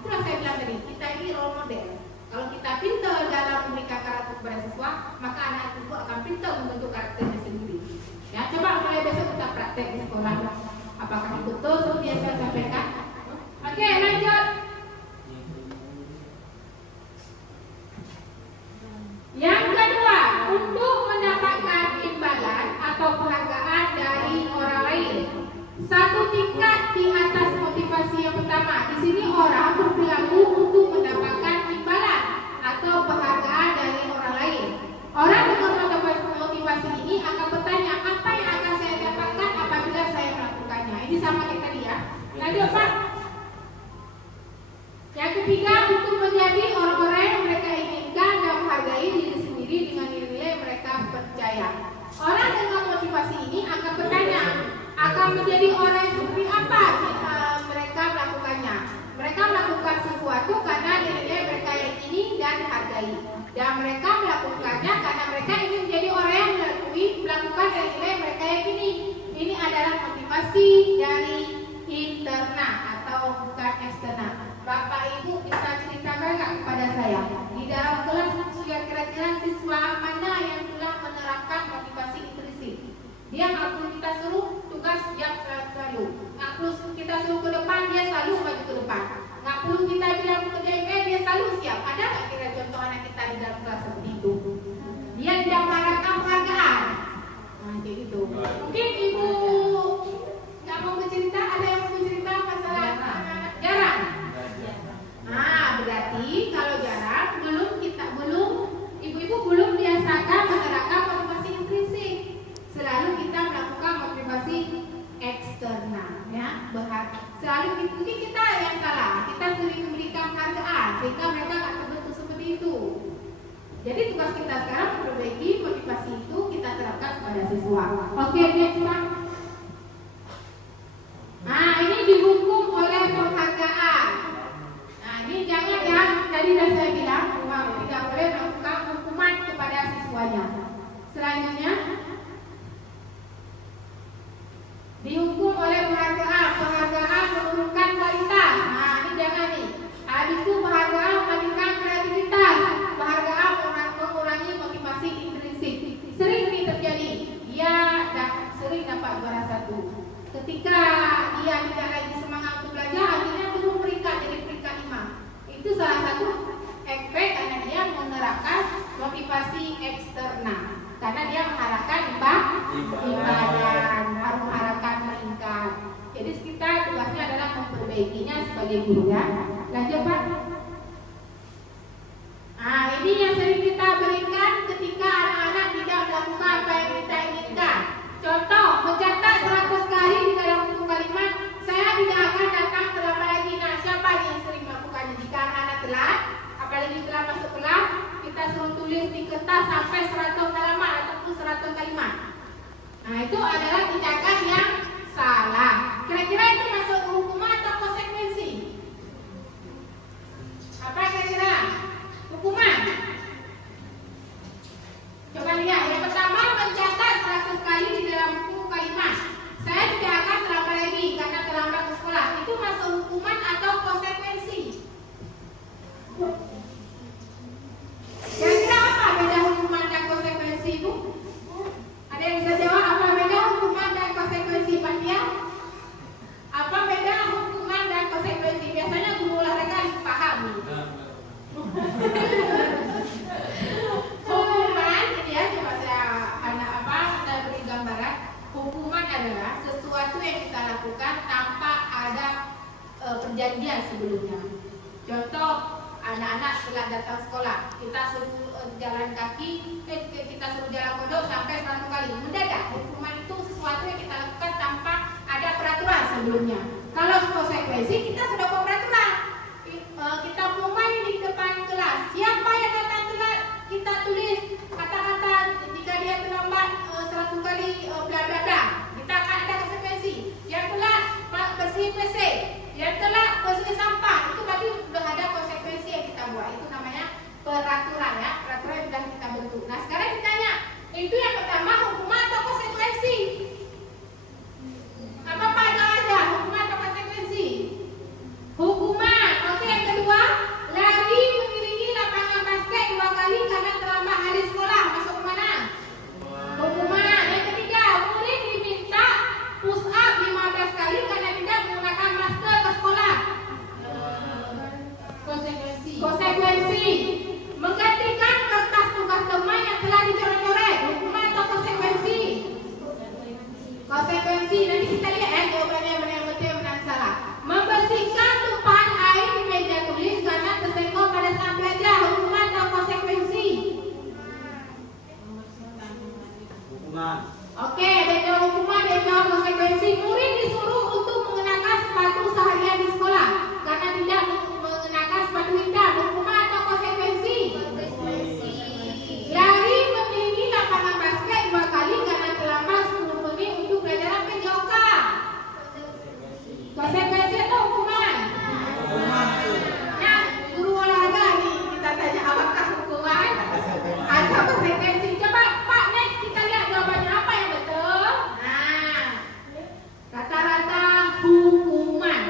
itulah saya bilang tadi, kita ini role model. Kalau kita pintar dalam memberikan karakter kepada siswa, maka anak itu akan pintar membentuk karakternya sendiri. Ya, coba mulai besok kita praktek di sekolah. Apakah betul seperti yang saya sampaikan? Oke, lanjut. Yang kedua, untuk mendapatkan imbalan atau penghargaan dari orang lain, satu tingkat di atas motivasi yang pertama. Di sini orang berperilaku untuk mendapatkan imbalan atau penghargaan dari orang lain. Orang dengan motivasi ini akan bertanya, apa yang akan saya dapatkan apabila saya melakukannya? Ini sama kayak tadi ya. Lanjut Pak. Yang ketiga, untuk menjadi orang-orang yang mereka inginkan dan menghargai diri sendiri dengan nilai mereka percaya. Orang dengan motivasi ini akan bertanya, akan menjadi orang yang seperti apa mereka melakukannya. Mereka melakukan sesuatu karena nilai mereka yang ingin dan hargai. Dan mereka melakukannya karena mereka ingin menjadi orang yang melakukan dari nilai mereka yang ini. Ini adalah motivasi dari internal atau bukan eksternal. Bapak Ibu bisa ceritakan nggak kepada saya di dalam kelas sudah kira-kira siswa mana yang telah menerapkan motivasi intrinsik? Dia nggak perlu kita suruh tugas yang selalu, nggak perlu kita suruh ke depan, dia selalu maju ke depan. Nggak perlu kita bilang kerjain dia selalu siap. Ada nggak kira contoh anak kita di dalam kelas seperti itu? Dia tidak mengharapkan penghargaan. Nah, kayak gitu. Mungkin Ibu nggak mau bercerita, ada yang mau bercerita masalah jarang. Nah, berarti kalau jarang ibu-ibu belum biasakan menerapkan motivasi intrinsik. Selalu kita melakukan motivasi eksternal, ya. Selalu mungkin kita yang salah. Kita sering memberikan penghargaan sehingga mereka nggak terbentuk seperti itu. Jadi tugas kita sekarang memperbaiki motivasi itu kita terapkan kepada siswa. Oke, next Pak. Nah, ini dihukum oleh penghargaan. Nah, ini jangan ya, tadi sudah saya bilang bahwa tidak boleh melakukan hukuman kepada siswanya. Selanjutnya, dihukum oleh penghargaan menurunkan kualitas. Nah, ini jangan nih. Habis itu penghargaan meningkatkan kreativitas, penghargaan mengurangi motivasi intrinsik. Sering ini terjadi. Dia sering dapat juara 1. Ketika dia tidak lagi semangat untuk belajar, akhirnya turun peringkat jadi peringkat 5. Itu salah satu efek karena dia menerapkan motivasi eksternal. Karena dia mengharapkan imbalan, mengharapkan meningkat. Jadi kita tugasnya adalah memperbaikinya sebagai guru ya. Lanjut Pak. Nah, ini yang sering kita berikan ketika anak-anak tidak melakukan apa yang kita inginkan. Contoh, mencatat 100 kali di dalam buku kalimat, saya tidak akan datang terlambat lagi. Nah, siapa yang sering melakukannya? Jika anak-anak telat, apalagi telah masuk kelas, kita suruh tulis di kertas sampai 100 halaman ataupun 100 kalimat. Nah, itu adalah tindakan yang salah. Kira-kira itu masuk hukuman atau konsekuensi? Apa kira-kira? Hukuman. Coba lihat, yang pertama mencatat 100 kali di dalam buku kalimat. Saya tidak akan terlambat lagi karena terlambat ke sekolah. Itu masuk hukuman atau konsekuensi? Kira-kira apa beda hukuman dan konsekuensi itu? Ada yang bisa jawab apa beda hukuman dan konsekuensi Pak Tia? Apa beda hukuman dan konsekuensi? anak telah datang sekolah, kita suruh jalan kaki, kita suruh jalan kodok sampai 1 kali. Mendadak, hukuman itu sesuatu yang kita lakukan tanpa ada peraturan sebelumnya. Kalau konsekuensi kita sudah buat peraturan. Kita pengumuman di depan kelas. Siapa yang datang telat, kita tulis kata-kata jika dia terlambat 100 kali bla bla bla. Kita akan ada konsekuensi. Yang telat bersih WC, yang telat bersih sampah. Itu berarti sudah ada konsekuensi yang kita buat. Itu namanya peraturan ya, peraturan yang sudah kita bentuk. Nah sekarang ditanya, itu yang pertama hukuman atau konsekuensi? Apa aja hukuman atau konsekuensi? Hukuman. Oke, yang kedua, lari mengelilingi lapangan basket 2 kali karena terlambat hari sekolah. Masuk ke mana? Hukuman. Yang ketiga, murid diminta push up 15 kali karena tidak menggunakan masker ke sekolah. Konsekuensi. Menggantikan kertas tugas teman yang telah dicoret-coret. Hukuman atau konsekuensi? Konsekuensi. Nanti kita lihat jawabannya mana yang betul, mana yang salah. Membersihkan tumpahan air di meja tulis karena tersenggol pada saat belajar. Hukuman atau konsekuensi? Hukuman. Oke, ada jawab hukuman, ada jawab konsekuensi. Murid disuruh untuk mengenakan sepatu seharian di sekolah karena tidak mengenakan sepatu hitam. Hukuman atau konsekuensi? Lari mengelilingi lapangan basket 2 kali karena terlambat 10 menit untuk pelajaran PJOK. Konsekuensi atau hukuman? Nah, guru olahraga nih kita tanya apakah hukuman atau konsekuensi? Coba Pak, next kita lihat jawabannya apa yang betul. Nah, rata-rata hukuman.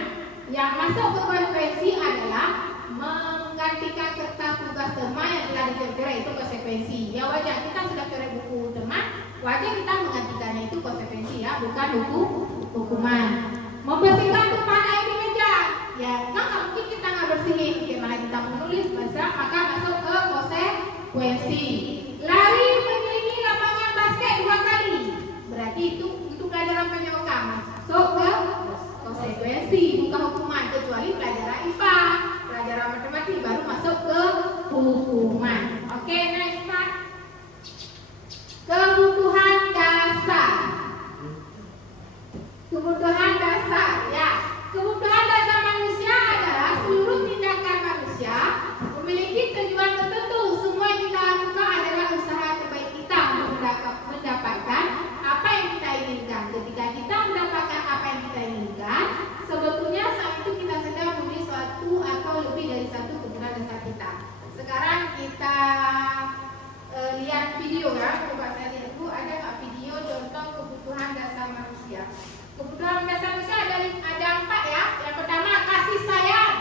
Yang masuk ke konsekuensi adalah menggantikan kertas tugas teman yang telah dicoret. Itu konsekuensi. Ya wajar, kita sudah coret buku teman, wajar kita menggantikannya, itu konsekuensi ya, bukan hukuman. Membersihkan tumpahan air di meja. Ya, kan nggak mungkin kita nggak bersihin. Bagaimana kita menulis bahasa, maka masuk ke konsekuensi. Lari mengelilingi lapangan basket 2 kali. Berarti itu untuk pelajaran PJOK masuk ke konsekuensi, bukan hukuman, kecuali pelajaran IPA, pelajaran matematik baru masuk ke hukuman. Oke, next Pak. Kebutuhan dasar. Kebutuhan dasar, ya. Kebutuhan dasar manusia adalah seluruh tindakan manusia memiliki tujuan tertentu. Semua yang kita lakukan adalah usaha terbaik kita untuk mendapatkan apa yang kita inginkan. Ketika kita mendapatkan apa yang kita inginkan, sebetulnya saat itu kita sedang membeli suatu atau lebih dari satu kebutuhan dasar kita. Sekarang kita lihat video ya. Coba saya lihat dulu, ada nggak video contoh kebutuhan dasar manusia? Kebutuhan dasar manusia ada 4 ya. Yang pertama kasih sayang,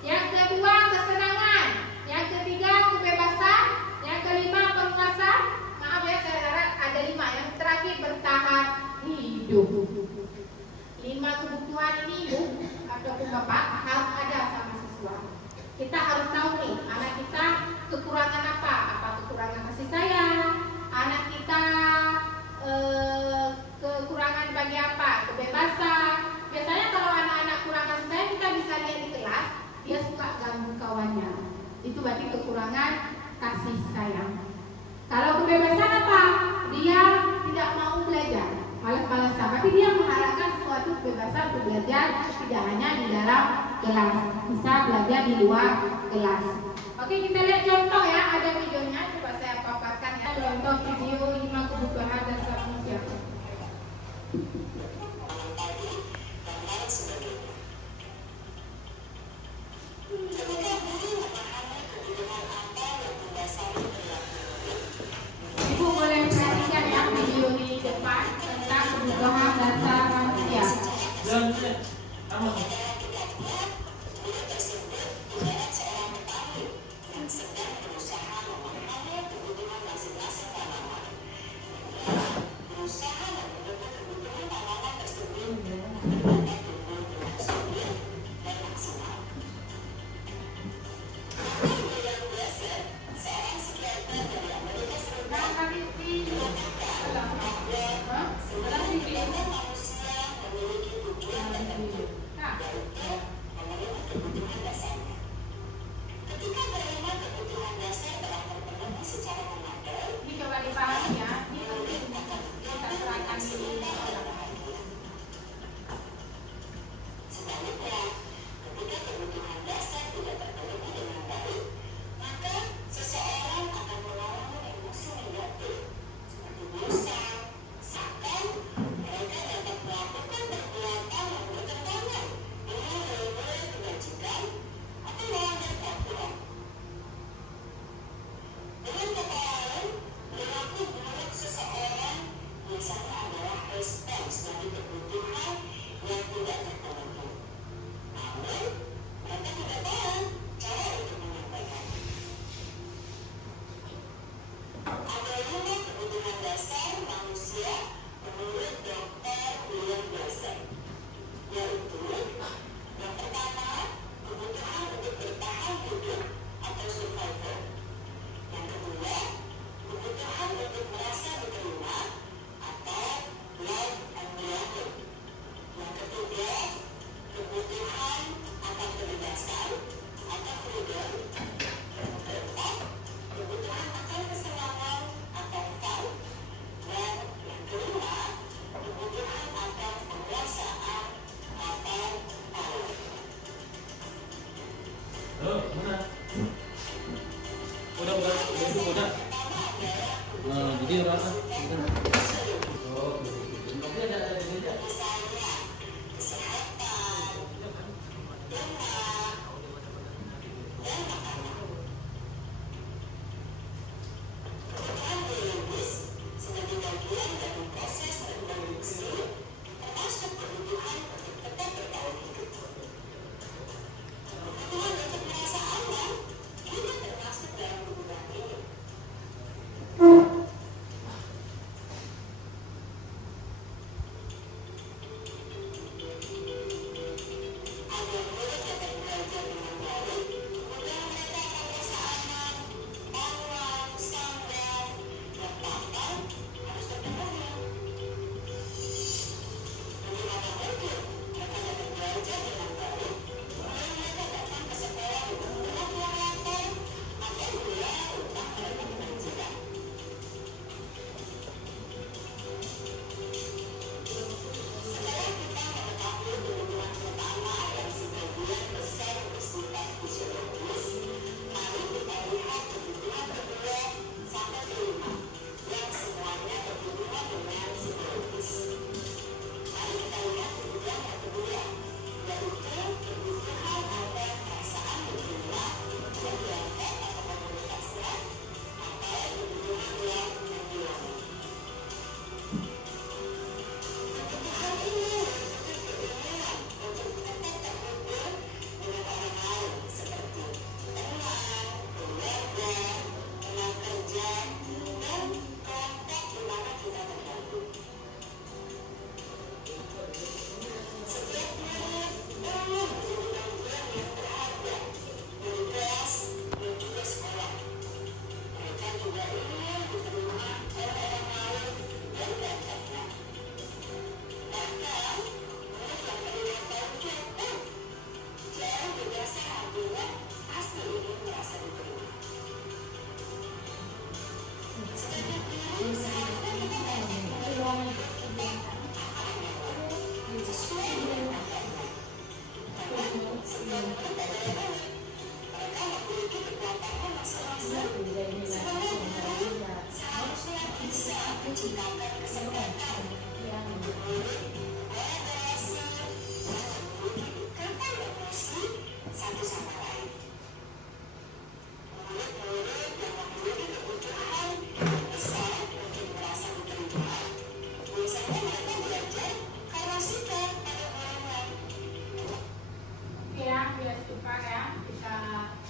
yang kedua kesenangan, yang ketiga kebebasan, yang kelima penguasaan. Maaf ya, saya harap ada 5. Yang terakhir bertahan hidup. 5 kebutuhan ini ibu ataupun bapak harus ada sama siswa. Kita harus tahu nih anak kita kekurangan apa? Apa kekurangan kasih sayang? Anak kita kekurangan bagi apa? Kebebasan. Biasanya kalau anak-anak kurang kasih sayang, kita bisa lihat di kelas, dia suka ganggu kawannya. Itu berarti kekurangan kasih sayang. Kalau kebebasan apa? Dia tidak mau belajar, malas-malasan. Berarti dia mengharapkan suatu kebebasan untuk belajar, tidak hanya di dalam kelas, bisa belajar di luar kelas. Oke, kita lihat contoh ya, ada videonya. Coba saya paparkan ya, contoh video 5 kebutuhan dasar manusia. Ibu boleh perhatikan ya video di depan tentang kebutuhan dasar manusia. Halo, mana? Udah. Nah, jadi berapa? Oh, tapi ada meja.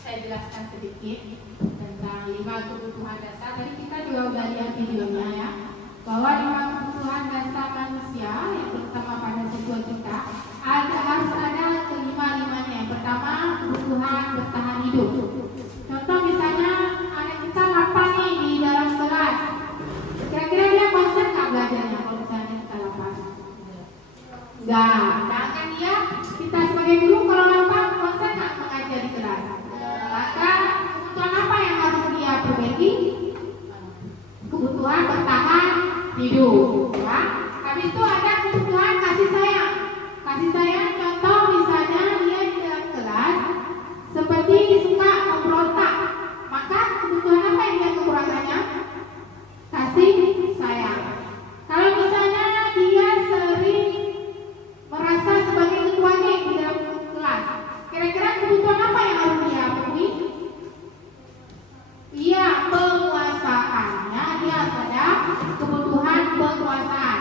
Saya jelaskan sedikit tentang 5 kebutuhan dasar. Tadi kita juga udah lihat videonya ya, bahwa 5 kebutuhan dasar manusia yang pertama pada siswa kita harus ada kelima-limanya. Yang pertama, kebutuhan bertahan hidup. Contoh misalnya anak kita lapar nih di dalam kelas, kira-kira dia konsen nggak belajarnya kalau misalnya kita lapar? Enggak. Bahkan dia, kita sebagai guru kalau lapar konsen nggak mengajar di kelas? Maka kebutuhan apa yang harus dia perbaiki? Kebutuhan bertahan hidup, ya. Habis itu ada kebutuhan kasih sayang. Kasih sayang contoh misalnya dia di dalam kelas seperti suka memberontak, maka kebutuhan apa yang dia kekurangannya? Kasih sayang. Kalau misalnya dia sering merasa sebagai ketua geng di dalam kelas, kira-kira kebutuhan apa yang harus dia penuhi? Iya, penguasaannya. Dia ada kebutuhan penguasaan.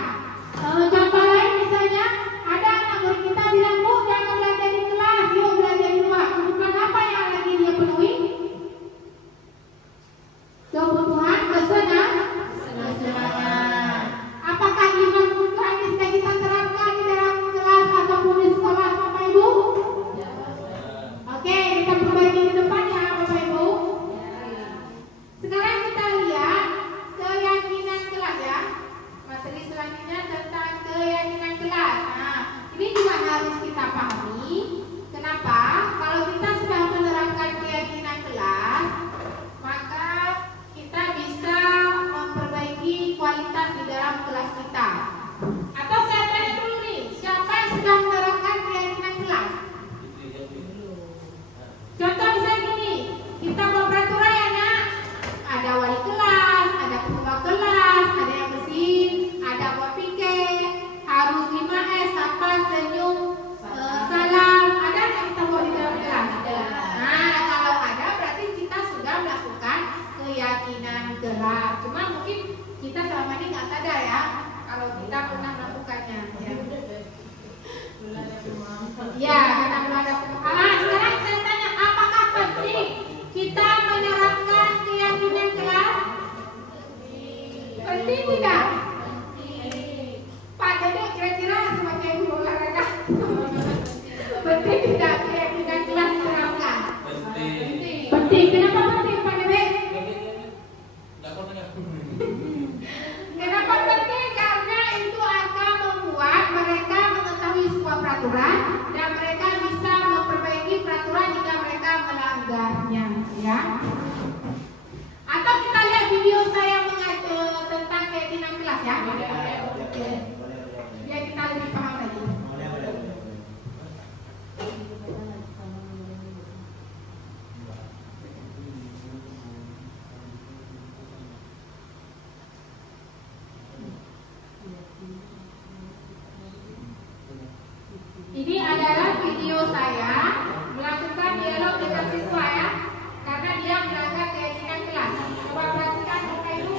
sadar ya kalau kita pernah melakukannya. Ya. Ya, karena belum ada. Sekarang saya tanya, apakah penting kita menerapkan keyakinan kelas? Penting tidak? Pak Dede kira-kira sebagai guru olahraga penting tidak keyakinan kelas diterapkan? Penting. Penting. Kenapa penting Pak Dede? Kenapa penting? Karena itu akan membuat mereka mengetahui sebuah peraturan dan mereka bisa memperbaiki peraturan jika mereka melanggarnya, ya. Atau kita lihat video saya mengajar tentang keyakinan kelas ya. Biar kita lebih paham lagi. Ini adalah video saya melakukan dialog dengan siswa ya, karena dia melanggar keyakinan kelas. Coba perhatikan Bapak Ibu.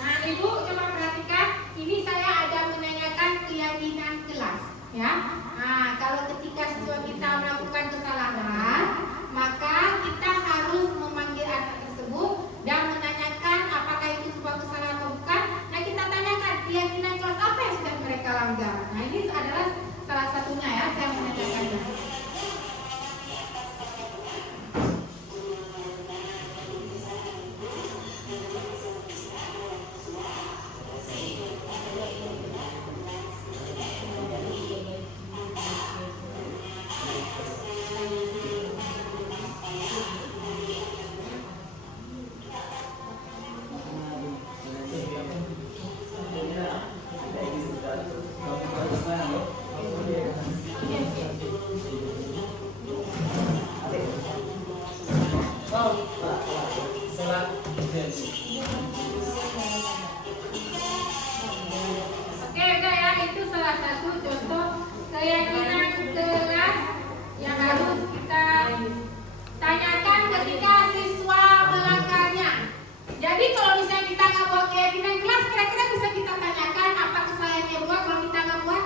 Nah, Ibu coba perhatikan, ini saya ada menanyakan keyakinan kelas, ya. Nah, kalau ketika siswa kita melakukan kesalahan, maka kita harus memanggil anak tersebut dan menanyakan apakah itu sebuah kesalahan atau bukan. Nah, kita tanyakan keyakinan kelas apa yang sudah mereka langgar. Nah, ini adalah salah satunya ya, saya menanyakannya. Oke, udah ya, itu salah satu contoh keyakinan kelas yang harus kita tanyakan ketika siswa melanggarnya. Jadi kalau misalnya kita nggak buat keyakinan kelas, kira-kira bisa kita tanyakan apa kesalahannya buat kalau kita nggak buat?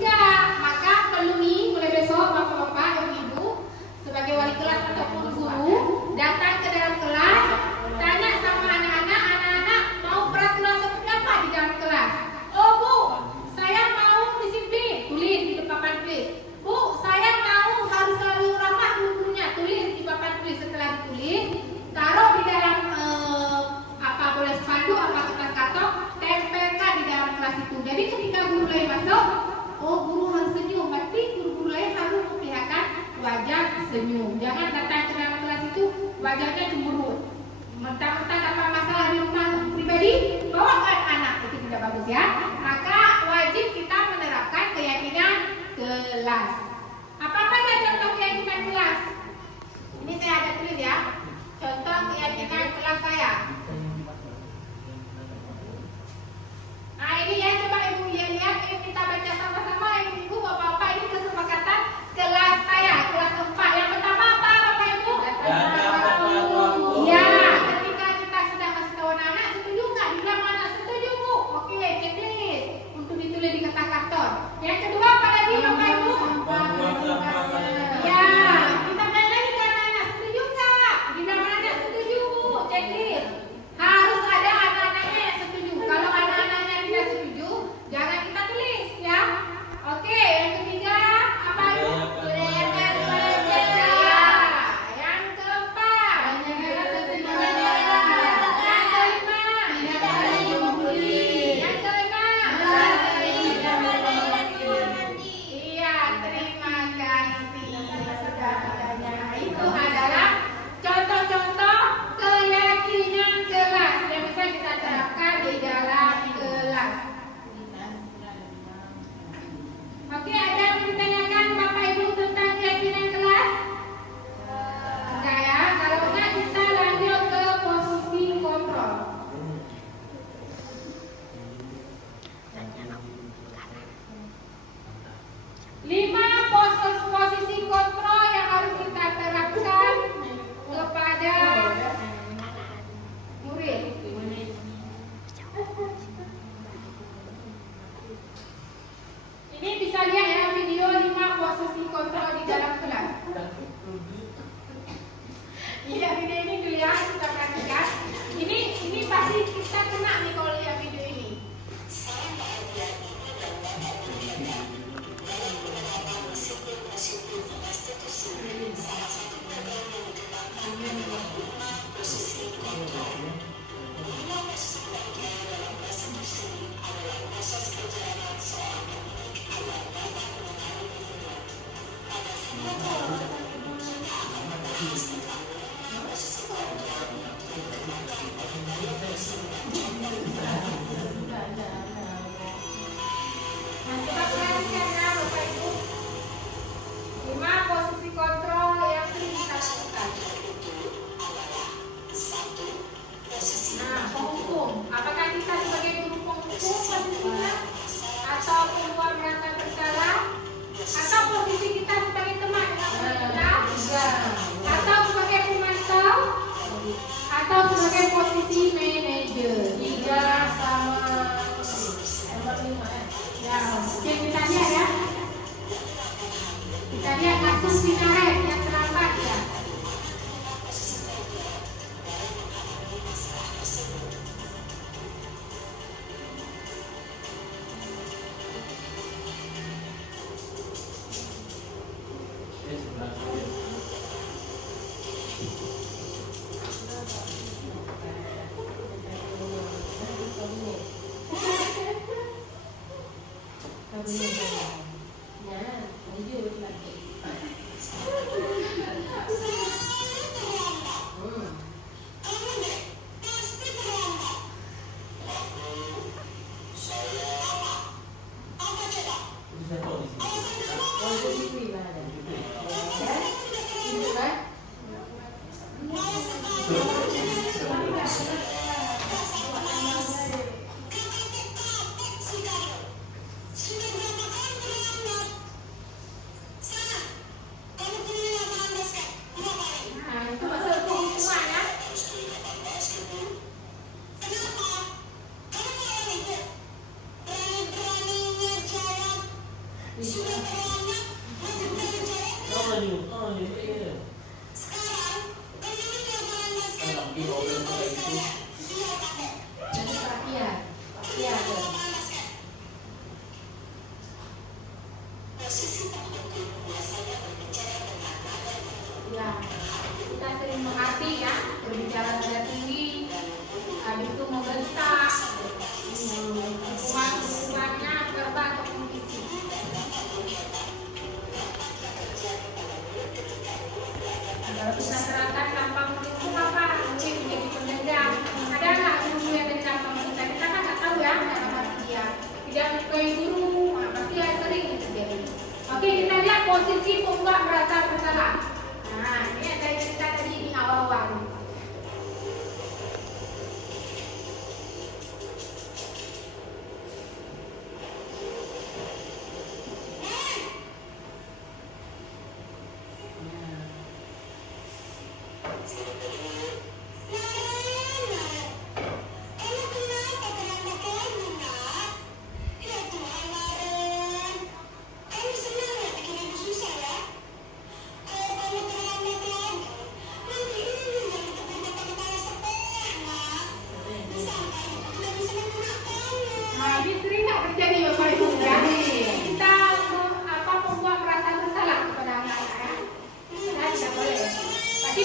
Enggak, maka perlu nih mulai besok bapak-bapak, ibu-ibu sebagai wali kelas ataupun guru datang ke dalam kelas, tanya sama anak-anak mau peraturan seperti apa di dalam kelas. Oh Bu, saya mau disiplin, tulis di papan tulis. Bu, saya mau harus selalu ramah guru-gurunya, tulis di papan tulis. Setelah ditulis, taruh di dalam apa boleh spanduk, apa kertas karton, tempelkan di dalam kelas itu. Jadi ketika guru lain masuk, oh guru harus senyum, berarti guru-guru lain harus memperlihatkan wajah senyum. Jangan datang ke dalam kelas itu wajahnya cemberut. Mentang-mentang dapat masalah di rumah pribadi, bawakan anak, itu tidak bagus ya. Maka wajib kita menerapkan keyakinan kelas. Apa saja contoh keyakinan kelas? Ini saya ada tulis ya. Contoh keyakinan kelas saya. Nah ini ya, coba ibu lihat, ini kita baca sama-sama. Ini ibu, bapak-bapak, ini kesepakatan kelas saya, kelas 4. Yang pertama apa bapak ibu? Ya, ketika kita sudah kasih tahu anak, setuju nggak? Bilang anak setuju Bu. Oke, checklist untuk ditulis di kertas karton. Yang kedua apa lagi bapak ibu? Ya, kita main lagi ke anak-anak, setuju nggak? Bilang anak setuju Bu, checklist. Harus ada anak-anaknya yang setuju. Kalau anak-anaknya tidak setuju, jangan kita tulis ya. Kita lihat kasus Pinaret yang terlambat ya. Posisi pembuat merasa bersalah. Nah, ini yang saya cerita tadi di awal-awal.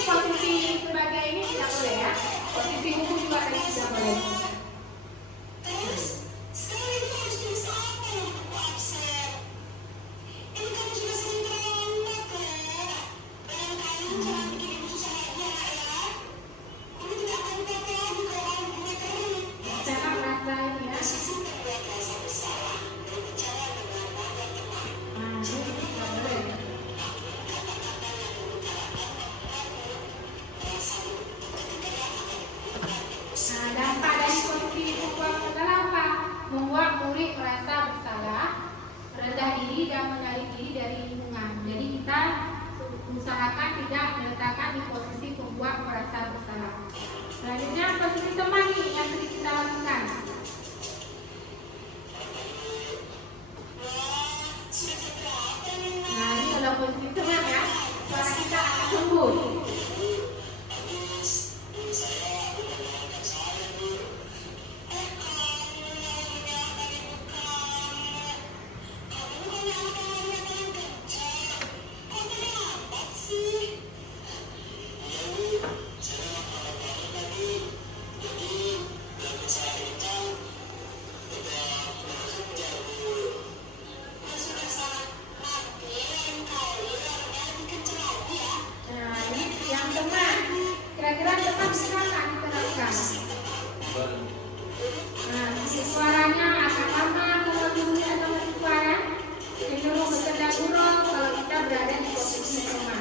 Posisi sebagai ini tidak boleh ya. Posisi hukum juga tidak boleh. Usahakan tidak meletakkan di posisi pembuat merasa bersalah. Selanjutnya posisi teman nih yang sering kita lakukan. Nah ini kalau posisi teman ya, suara kita akan lembut. Suaranya akan lama kalau dulu atau suara cenderung bercanda gurau kalau kita berada di posisi teman.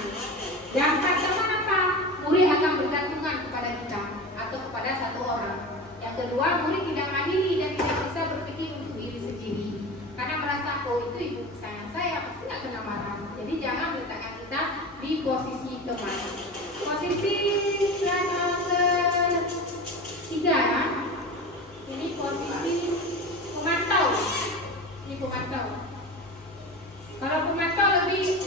Dampak teman apa? Murid akan bergantungan kepada kita atau kepada satu orang. Yang kedua, murid tidak mandiri dan tidak bisa berpikir untuk diri sendiri karena merasa oh itu ibu sayang saya pasti tidak kena marah. Jadi jangan meletakkan kita di posisi teman. Posisi yang ketiga ya. Ini posisi pemantau. Ini pemantau. Kalau pemantau lebih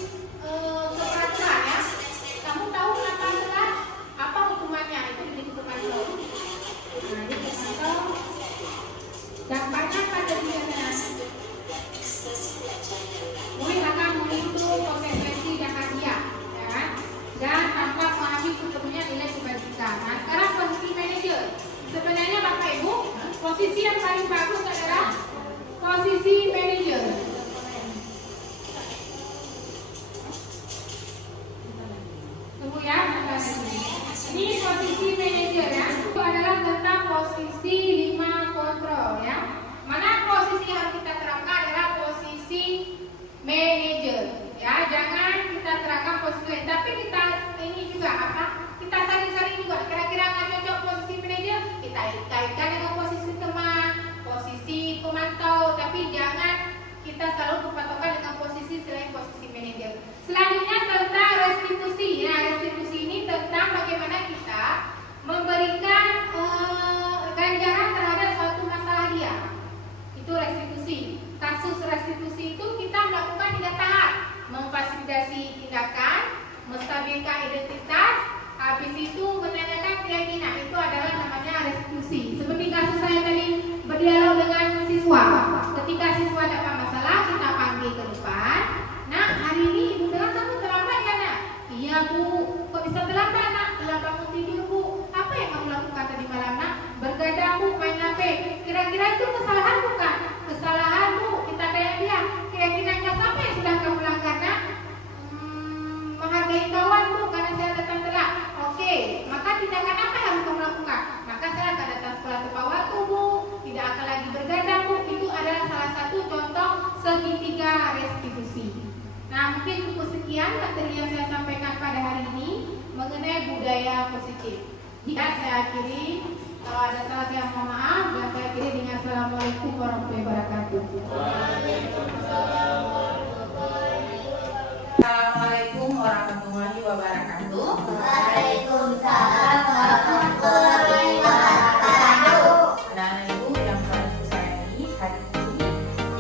manajer. Ya, jangan kita terangkan posisi lain, tapi kita ini juga apa? Kita saring-saring juga. Kira-kira nggak cocok posisi manajer, kita kaitkan dengan posisi teman, posisi pemantau, tapi jangan kita selalu berpatokan dengan posisi selain posisi manajer. Selanjutnya tentang restitusi. Nah, restitusi ini tentang bagaimana kita memberikan ganjaran terhadap suatu masalah dia. Itu restitusi. Kasus restitusi itu kita melakukan 3 tahap: memfasilitasi tindakan, menstabilkan identitas, habis itu menanyakan keyakinan. Itu adalah namanya restitusi. Seperti kasus saya tadi berdialog dengan siswa. Ketika siswa dapat masalah, kita panggil ke depan. Nah, hari ini ibu bilang kamu terlambat kan, nak? Iya bu. Kok bisa terlambat, nak? Telah bangun tidur bu. Apa yang kamu lakukan tadi malam, nak? Bergadang bu, main HP. Kira-kira itu kesalahan bukan? Kesalahan bu. Kita tanya dia, keyakinan kelas apa yang sudah kamu langgar, nak? Menghargai kawan bu, karena saya datang telat. Oke, maka tindakan apa yang harus kamu lakukan? Maka saya akan datang sekolah tepat waktu bu, tidak akan lagi bergadang bu. Itu adalah salah satu contoh segitiga restitusi. Nah, mungkin cukup sekian materi yang saya sampaikan pada hari ini mengenai budaya positif. Ya, saya akhiri. Kalau ada salah saya mohon maaf, dan saya akhiri dengan Assalamualaikum warahmatullahi wabarakatuh. Assalamualaikum warahmatullahi wabarakatuh. Waalaikumsalam warahmatullahi wabarakatuh. Anak-anak ibu yang paling sayangi, hari ini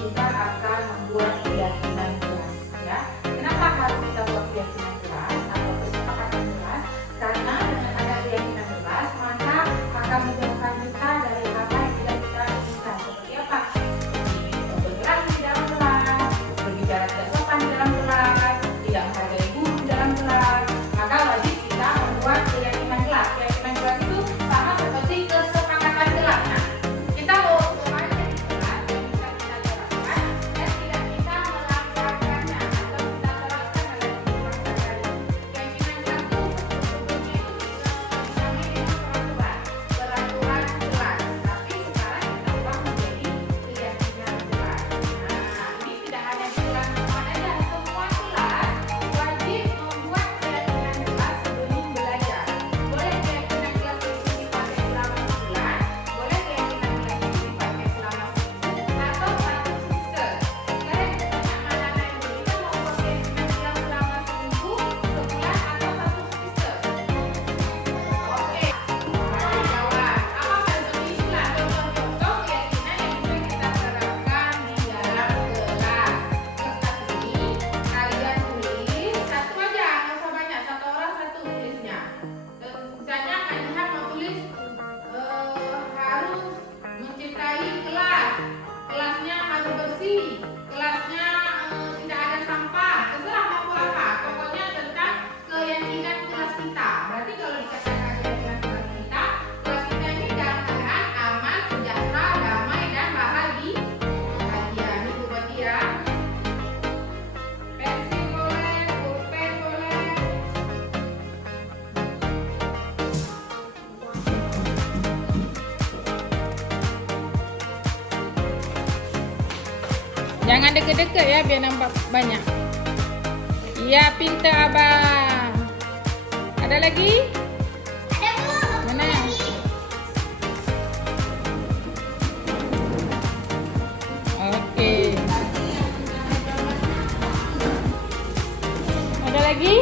kita akan membuat keyakinan kelas. Ya, kenapa harus kita buat keyakinan kelas atau kesepakatan kelas? Karena dengan ada keyakinan kelas, maka akan menjauhkan kita dari apa yang tidak kita inginkan. Seperti apa? Seperti bergerak di dalam kelas, berbicara tidak sopan di dalam kelas, tidak menghargai guru di dalam kelas. Maka wajib kita membuat keyakinan kelas. Keyakinan kelas itu sama seperti kesepakatan kelas. Nah, kita mau kemana di kelas yang bisa kita terapkan dan tidak kita melanggarkannya atau kita terapkan dalam kehidupan sehari-hari. Keyakinan kelas itu sebetulnya itu dinamai dengan peraturan kelas. Tapi sekarang kita ubah menjadi keyakinan kelas. Nah, ini tidak hanya di kelas normal saja, semua kelas wajib membuat keyakinan kelas sebelum belajar. Boleh keyakinan kelas itu dipakai selama sebulan, boleh keyakinan kelas itu dipakai selama seminggu atau 1 semester. Sekarang kita tanya mana anak ibu, kita mau buat keyakinan kelas selama seminggu, sebulan atau 1 semester? Oke, jawab. Apa contoh itulah contoh-contoh keyakinan yang bisa kita terapkan di dalam kelas. Kertas ini kalian tulis satu aja, nggak usah banyak, 1 orang 1 tulisnya. Dan misalnya kalian mau tulis harus mencintai kelas, kelasnya harus bersih, kelasnya tidak ada sampah, terserah mau apa. Pokoknya tentang keyakinan kelas kita. Berarti kalau dikatakan keyakinan kelas kita ini dalam keadaan aman, sejahtera, damai, dan bahagia. Ini buat dia. Pensil boleh, pulpen boleh. Jangan deket-deket ya, biar nampak banyak. Iya, pintar abang. Ada lagi? Ada bu. Mana? Oke. Ada lagi?